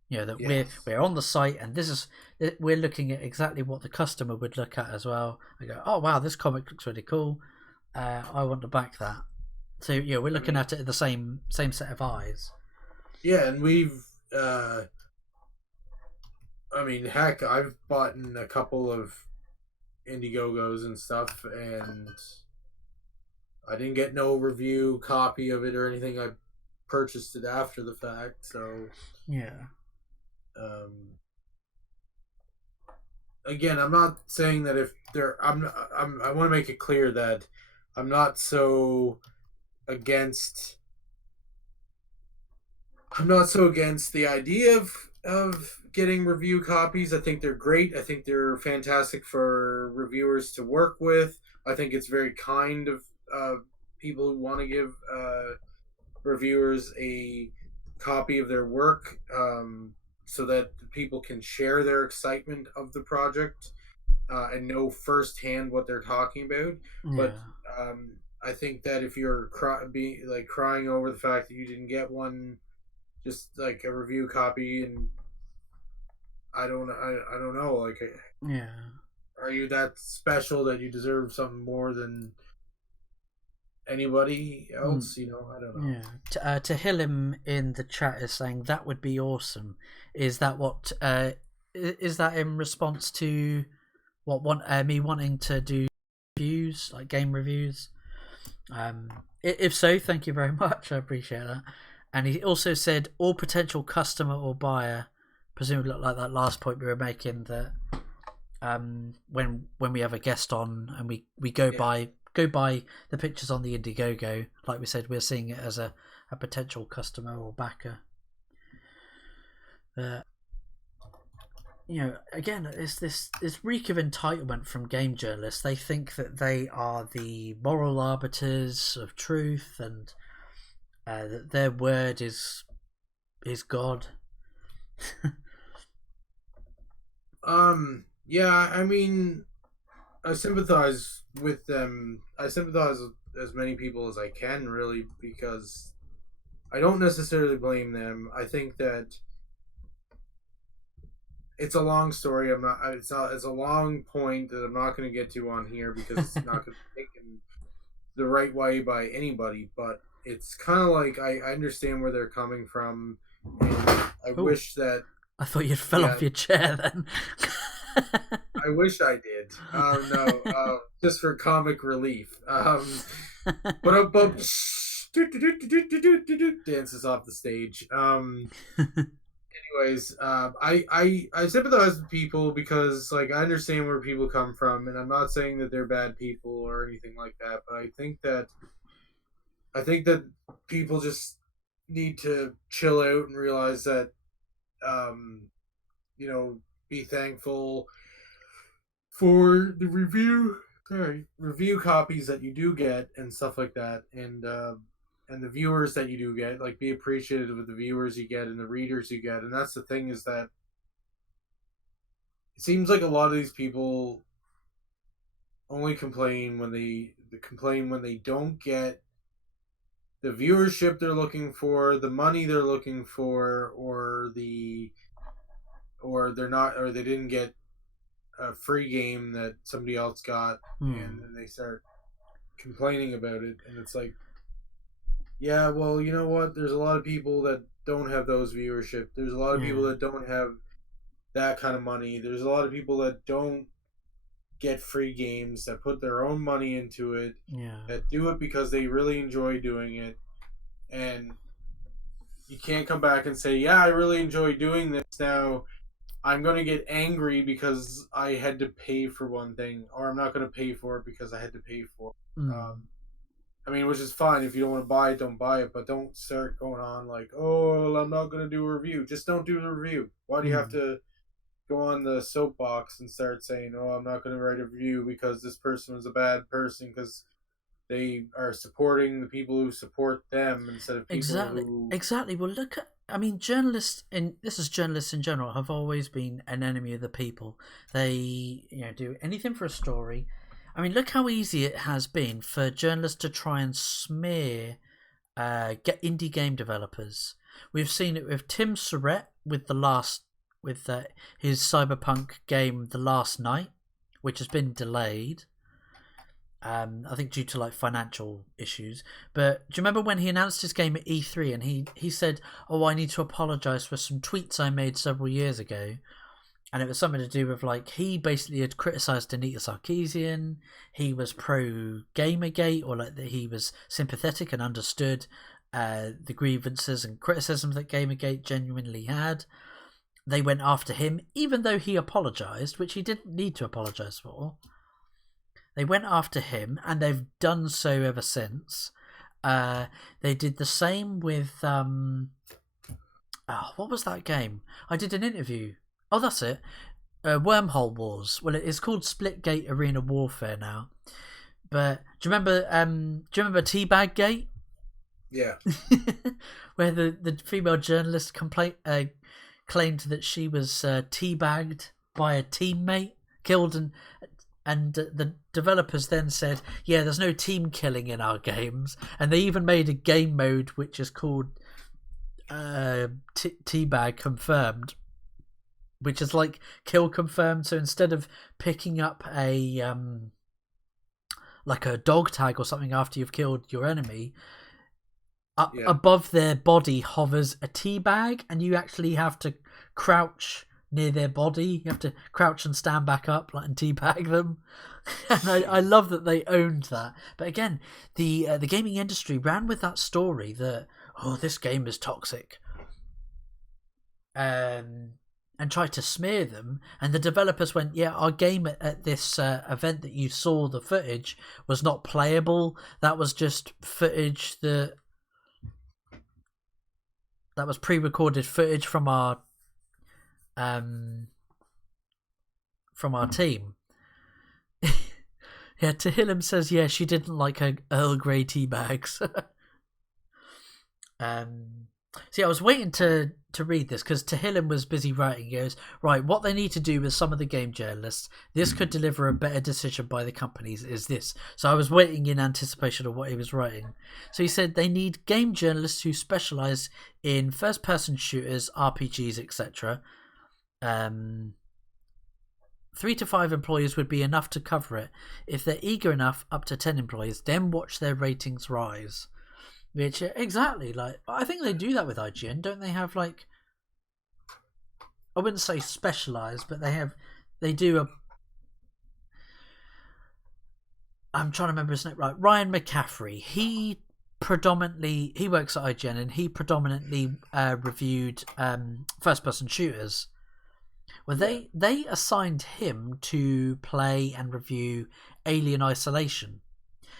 You know, that we're on the site, and we're looking at exactly what the customer would look at as well. I go, oh wow, this comic looks really cool. I want to back that. So yeah, we're looking at it in the same set of eyes. Yeah, and we've. Heck, I've bought a couple of Indiegogos and stuff, and I didn't get no review copy of it or anything. I purchased it after the fact, so yeah. Again, I'm not saying that if there, I want to make it clear that I'm not so against. I'm not so against the idea of getting review copies. I think they're great. I think they're fantastic for reviewers to work with. I think it's very kind of people who want to give reviewers a copy of their work so that people can share their excitement of the project and know firsthand what they're talking about. Yeah. But I think that if you're crying over the fact that you didn't get one, just like a review copy, and I don't know, like, yeah, are you that special that you deserve something more than anybody else? You know, I don't know. Yeah. To Hillim in the chat is saying that would be awesome. Is that what? Is that in response to me wanting to do reviews, like game reviews? If so, thank you very much. I appreciate that. And he also said all potential customer or buyer, presumably like that last point we were making, that when we have a guest on and we go by the pictures on the Indiegogo, like we said, we're seeing it as a potential customer or backer. You know, again, it's this reek of entitlement from game journalists. They think that they are the moral arbiters of truth, and that their word is God. Yeah, I mean, I sympathize with them. I sympathize with as many people as I can, really, because I don't necessarily blame them. I think that it's a long story. It's a long point that I'm not going to get to on here because it's not going to be taken the right way by anybody. But it's kind of like I understand where they're coming from, and I wish that. I thought you'd fell off your chair then. I wish I did. No, just for comic relief. But dances off the stage. Anyways, I sympathize with people because, like, I understand where people come from, and I'm not saying that they're bad people or anything like that. But I think that people just need to chill out and realize that, be thankful for the review copies that you do get and stuff like that, and the viewers that you do get. Like, be appreciative of the viewers you get and the readers you get. And that's the thing, is that it seems like a lot of these people only complain when they don't get the viewership they're looking for, the money they're looking for, or they didn't get a free game that somebody else got, and then they start complaining about it. And it's like, yeah, well, you know what? There's a lot of people that don't have those viewership. There's a lot of people that don't have that kind of money. There's a lot of people that don't get free games, that put their own money into it, that do it because they really enjoy doing it. And you can't come back and say, yeah, I really enjoy doing this. Now I'm going to get angry because I had to pay for one thing, or I'm not going to pay for it because I had to pay for it. Which is fine. If you don't want to buy it, don't buy it, but don't start going on like, oh, I'm not going to do a review. Just don't do the review. Why do you have to go on the soapbox and start saying, oh, I'm not going to write a review because this person was a bad person because they are supporting the people who support them instead of people Exactly. Well, look at, journalists in general have always been an enemy of the people. They, do anything for a story. I mean, look how easy it has been for journalists to try and smear get indie game developers. We've seen it with Tim Surratt with his cyberpunk game The Last Night, which has been delayed. I think due to like financial issues. But do you remember when he announced his game at E3 and he said, "Oh, I need to apologise for some tweets I made several years ago." And it was something to do with like he basically had criticised Anita Sarkeesian. He was pro Gamergate, or like that he was sympathetic and understood the grievances and criticisms that Gamergate genuinely had. They went after him, even though he apologised, which he didn't need to apologise for. They went after him, and they've done so ever since. They did the same with what was that game? I did an interview. Oh, that's it. Wormhole Wars. Well, it's called Splitgate Arena Warfare now. But do you remember Teabag Gate? Yeah. Where the female journalist claimed that she was teabagged by a teammate, killed, and the developers then said, "Yeah, there's no team killing in our games," and they even made a game mode which is called Teabag Confirmed, which is like kill confirmed. So instead of picking up a like a dog tag or something after you've killed your enemy, above their body hovers a tea bag, and you actually have to crouch near their body. You have to crouch and stand back up and teabag them. And I love that they owned that. But again, the gaming industry ran with that story that, oh, this game is toxic, and tried to smear them. And the developers went, yeah, our game at this event that you saw the footage was not playable. That was just footage that was pre-recorded footage from our team. Yeah, Tehillim says, yeah, she didn't like her Earl Grey tea bags. See, I was waiting to read this because Tehillim was busy writing. He goes, right, what they need to do with some of the game journalists, this could deliver a better decision by the companies, is this. So I was waiting in anticipation of what he was writing. So he said they need game journalists who specialise in first-person shooters, RPGs, etc. 3 to 5 employees would be enough to cover it. If they're eager enough, up to 10 employees, then watch their ratings rise. Which, exactly, like, I think they do that with IGN, don't they have, like, I wouldn't say specialised, but they do I'm trying to remember his name, right, Ryan McCaffrey, he works at IGN, and he predominantly reviewed first-person shooters. Well, they assigned him to play and review Alien Isolation.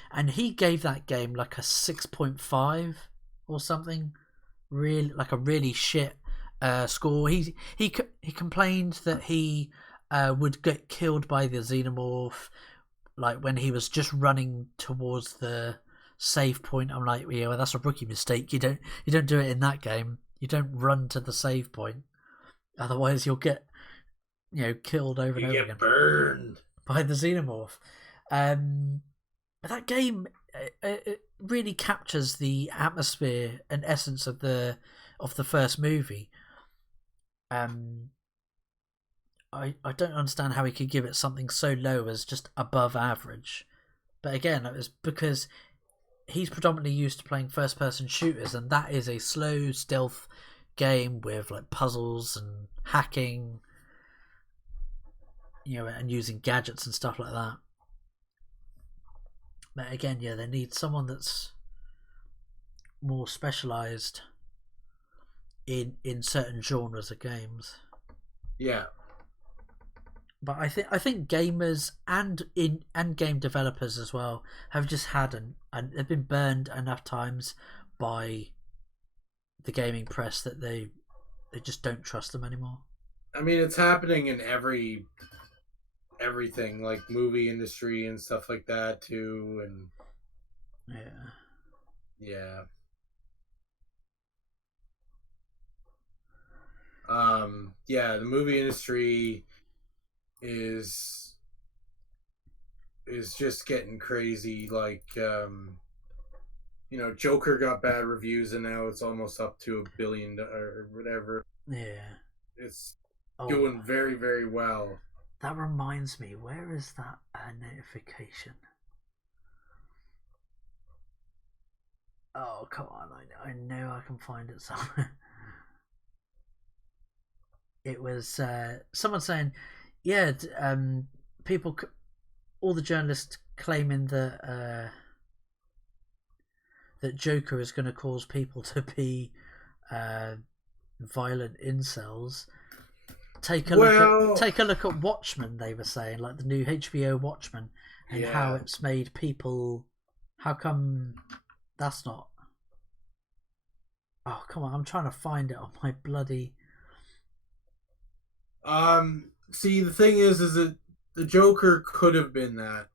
And he gave that game like a 6.5 or something, really like a really shit score. He complained that he would get killed by the xenomorph, like when he was just running towards the save point. I'm like, yeah, well, that's a rookie mistake. You don't do it in that game. You don't run to the save point, otherwise you'll get killed over and over again. Burned by the xenomorph. That game it really captures the atmosphere and essence of the first movie. I don't understand how he could give it something so low as just above average. But again, it was because he's predominantly used to playing first person shooters, and that is a slow stealth game with like puzzles and hacking, and using gadgets and stuff like that. But again, yeah, they need someone that's more specialised in certain genres of games. Yeah. But I think gamers and game developers as well have just had and they've been burned enough times by the gaming press that they just don't trust them anymore. I mean, it's happening in everything, like movie industry and stuff like that too, and yeah. The movie industry is is just getting crazy. Like, Joker got bad reviews, and now it's almost up to $1 billion or whatever. Yeah. It's doing very, very well. That reminds me, where is that notification? Oh, come on, I know I can find it somewhere. It was someone saying, yeah, people, all the journalists claiming that that Joker is going to cause people to be violent incels. Take a look at Watchmen. They were saying, like the new HBO Watchmen, and how it's made people. How come that's not? Oh, come on! I'm trying to find it on my bloody. See, the thing is that the Joker could have been that.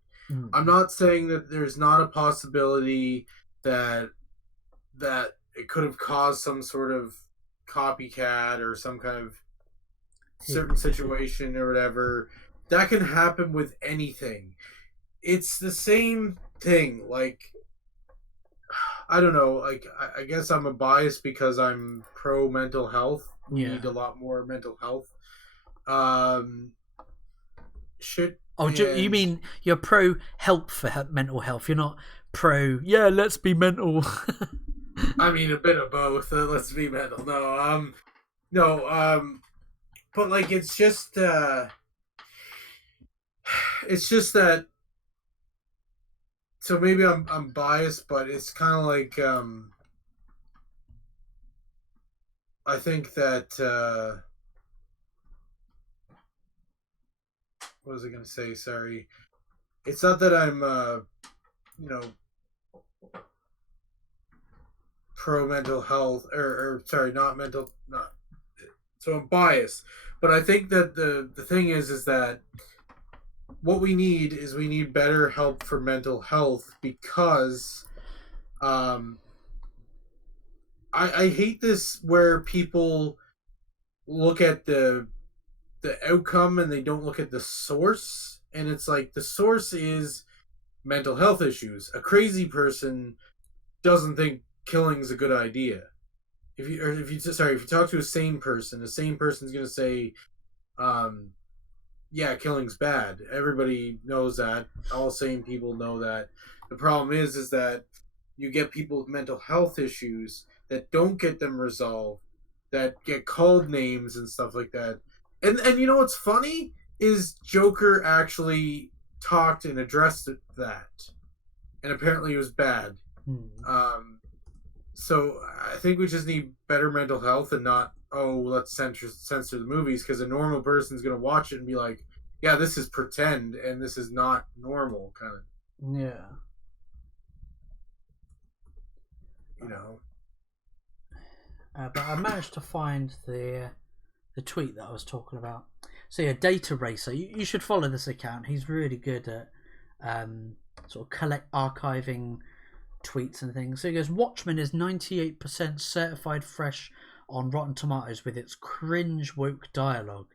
I'm not saying that there's not a possibility that it could have caused some sort of copycat or some kind of certain situation or whatever. That can happen with anything. It's the same thing. Like, I don't know. Like, I guess I'm a bias because I'm pro mental health. We need a lot more mental health. Shit. Oh, you mean you're pro help for mental health? You're not pro. Yeah, let's be mental. I mean, a bit of both. Let's be mental. No. But like, it's just that. So maybe I'm biased, but it's kind of like I think that what was I going to say? Sorry, it's not that I'm pro mental health or sorry, not. So I'm biased, but I think that the thing is that what we need better help for mental health because I hate this where people look at the outcome and they don't look at the source, and it's like the source is mental health issues. A crazy person doesn't think killing is a good idea. If you talk to a sane person's going to say, yeah, killing's bad. Everybody knows that. All sane people know that. The problem is that you get people with mental health issues that don't get them resolved, that get called names and stuff like that. And you know what's funny is Joker actually talked and addressed that, and apparently it was bad. So I think we just need better mental health and not, let's censor the movies, because a normal person's going to watch it and be like, yeah, this is pretend and this is not normal, kind of. Yeah. But I managed to find the tweet that I was talking about. So yeah, Data Racer. You should follow this account. He's really good at sort of archiving tweets and things. So he goes, Watchmen is 98% certified fresh on Rotten Tomatoes with its cringe woke dialogue.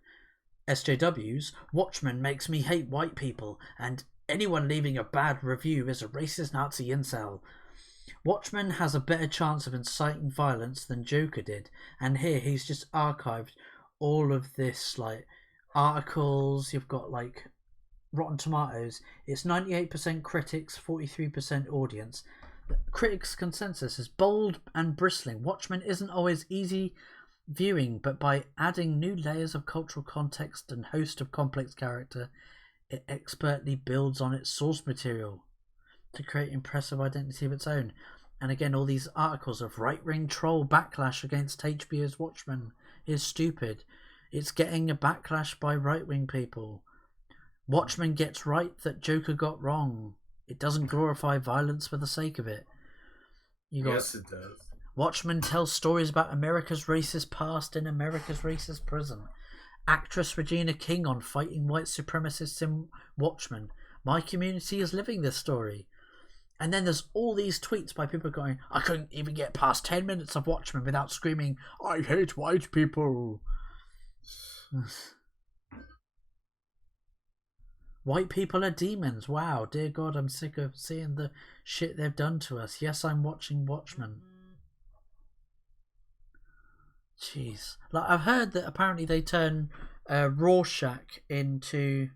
SJW's Watchmen makes me hate white people, and anyone leaving a bad review is a racist Nazi incel. Watchmen has a better chance of inciting violence than Joker did, and here he's just archived all of this, like, articles. You've got, like, Rotten Tomatoes. It's 98% critics, 43% audience. The critics' consensus is bold and bristling. Watchmen isn't always easy viewing, but by adding new layers of cultural context and host of complex character, it expertly builds on its source material to create impressive identity of its own. And again, all these articles of right-wing troll backlash against HBO's Watchmen is stupid. It's getting a backlash by right-wing people. Watchmen gets right that Joker got wrong. It doesn't glorify violence for the sake of it. Yes, it does. Watchmen tells stories about America's racist past in America's racist present. Actress Regina King on fighting white supremacists in Watchmen. My community is living this story. And then there's all these tweets by people going, I couldn't even get past 10 minutes of Watchmen without screaming, I hate white people. White people are demons. Wow, dear God, I'm sick of seeing the shit they've done to us. Yes, I'm watching Watchmen. Jeez. Like, I've heard that apparently they turn Rorschach into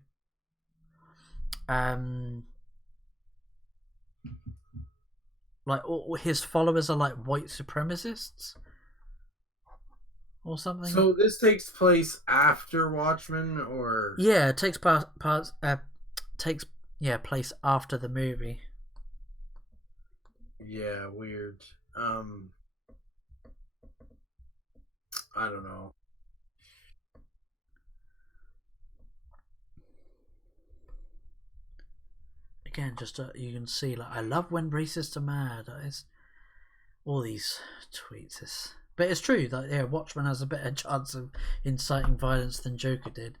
like all his followers are like white supremacists or something. So this takes place after Watchmen, or yeah, it takes place after the movie. Yeah, weird. I don't know. Again, just you can see, like, I love when racists are mad. It's all these tweets. But it's true that Watchmen has a better chance of inciting violence than Joker did.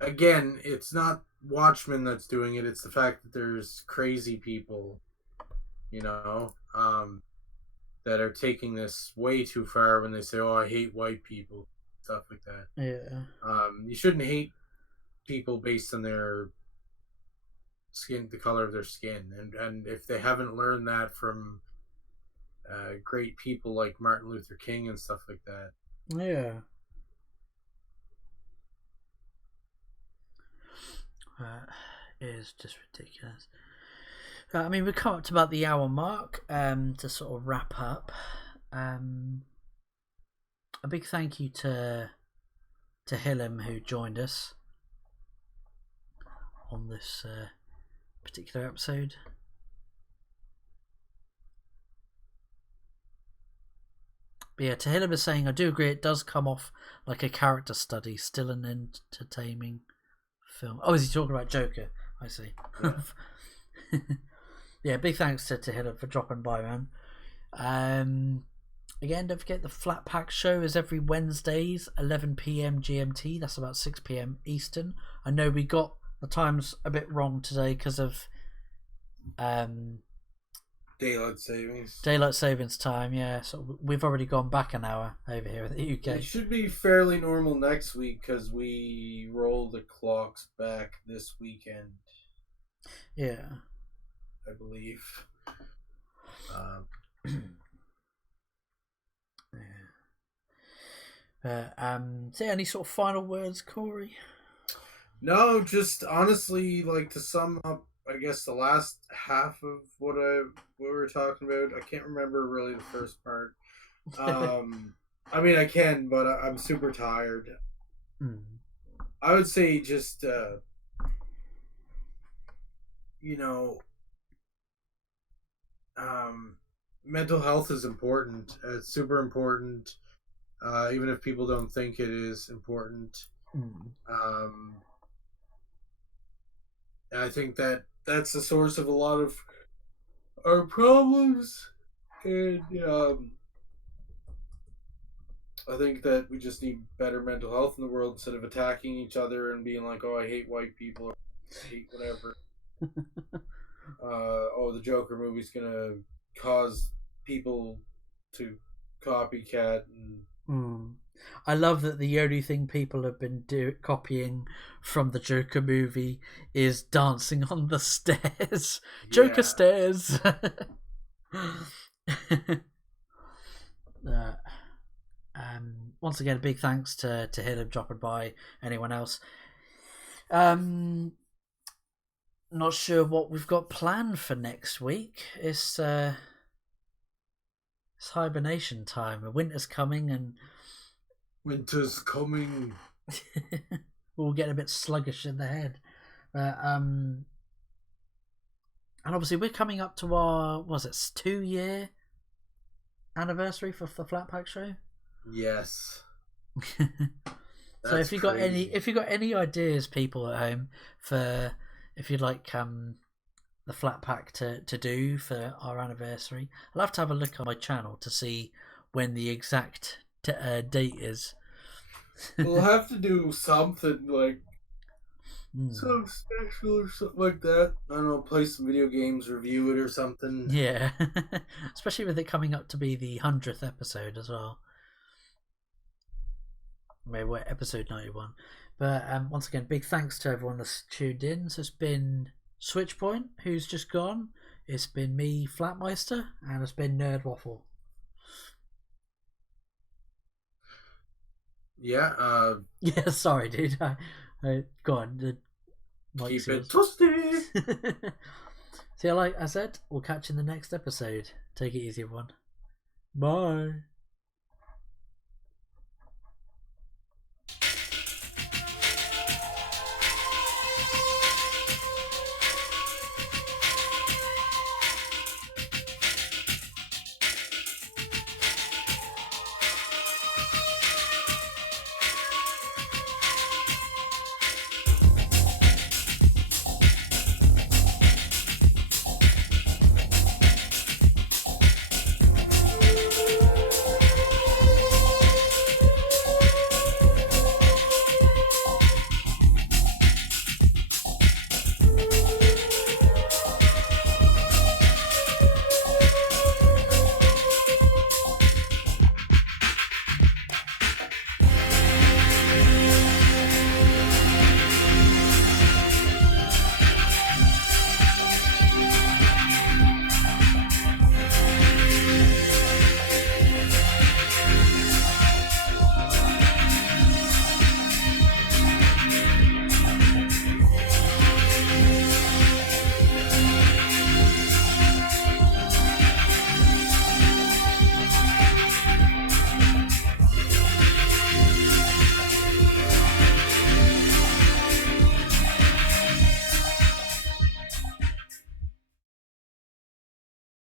Again, it's not Watchmen that's doing it. It's the fact that there's crazy people, that are taking this way too far when they say, "Oh, I hate white people," stuff like that. Yeah. You shouldn't hate people based on their skin, the color of their skin, and if they haven't learned that from great people like Martin Luther King and stuff like that. Yeah. It is just ridiculous. I mean, we've come up to about the hour mark to sort of wrap up. A big thank you to Hillam, who joined us on this particular episode. But yeah, Tahillam is saying, I do agree it does come off like a character study, still an entertaining film. Oh, is he talking about Joker? I see. Yeah, yeah, big thanks to Tahillam for dropping by, man. Again, don't forget the Flat Pack show is every Wednesdays, 11 PM GMT. That's about 6 PM Eastern. I know we got the times a bit wrong today because of Daylight savings. Daylight savings time, yeah. So we've already gone back an hour over here in the UK. It should be fairly normal next week because we roll the clocks back this weekend. Yeah. I believe. So any sort of final words, Corey? No, just honestly, like, to sum up, I guess, the last half of what we were talking about. I can't remember really the first part. I mean, I can, but I'm super tired. I would say just, mental health is important. It's super important, even if people don't think it is important. I think that's the source of a lot of our problems, and I think that we just need better mental health in the world instead of attacking each other and being like, "Oh, I hate white people," or "I hate whatever." The Joker movie's gonna cause people to copycat. I love that the only thing people have been copying from the Joker movie is dancing on the stairs. Yeah. Joker stairs. Once again, a big thanks to Hillam dropping by. Anyone else? Not sure what we've got planned for next week. It's hibernation time. Winter's coming, and winter's coming. We'll get a bit sluggish in the head. And obviously we're coming up to our 2-year anniversary for the Flat Pack show. Yes. So if you got any ideas, people at home, for if you'd like the Flat Pack to do for our anniversary, I'll have to have a look on my channel to see when the exact date is. We'll have to do something like something special or something like that. I don't know, play some video games, review it or something. Yeah. Especially with it coming up to be the 100th episode as well. Maybe we're episode 91. But once again, big thanks to everyone that's tuned in. So it's been Switchpoint, who's just gone. It's been me, Flattmeister, and it's been Nerd Waffle. Yeah. Yeah, sorry, dude. Go on. Keep it twisty. So, yeah, like I said, we'll catch you in the next episode. Take it easy, everyone. Bye.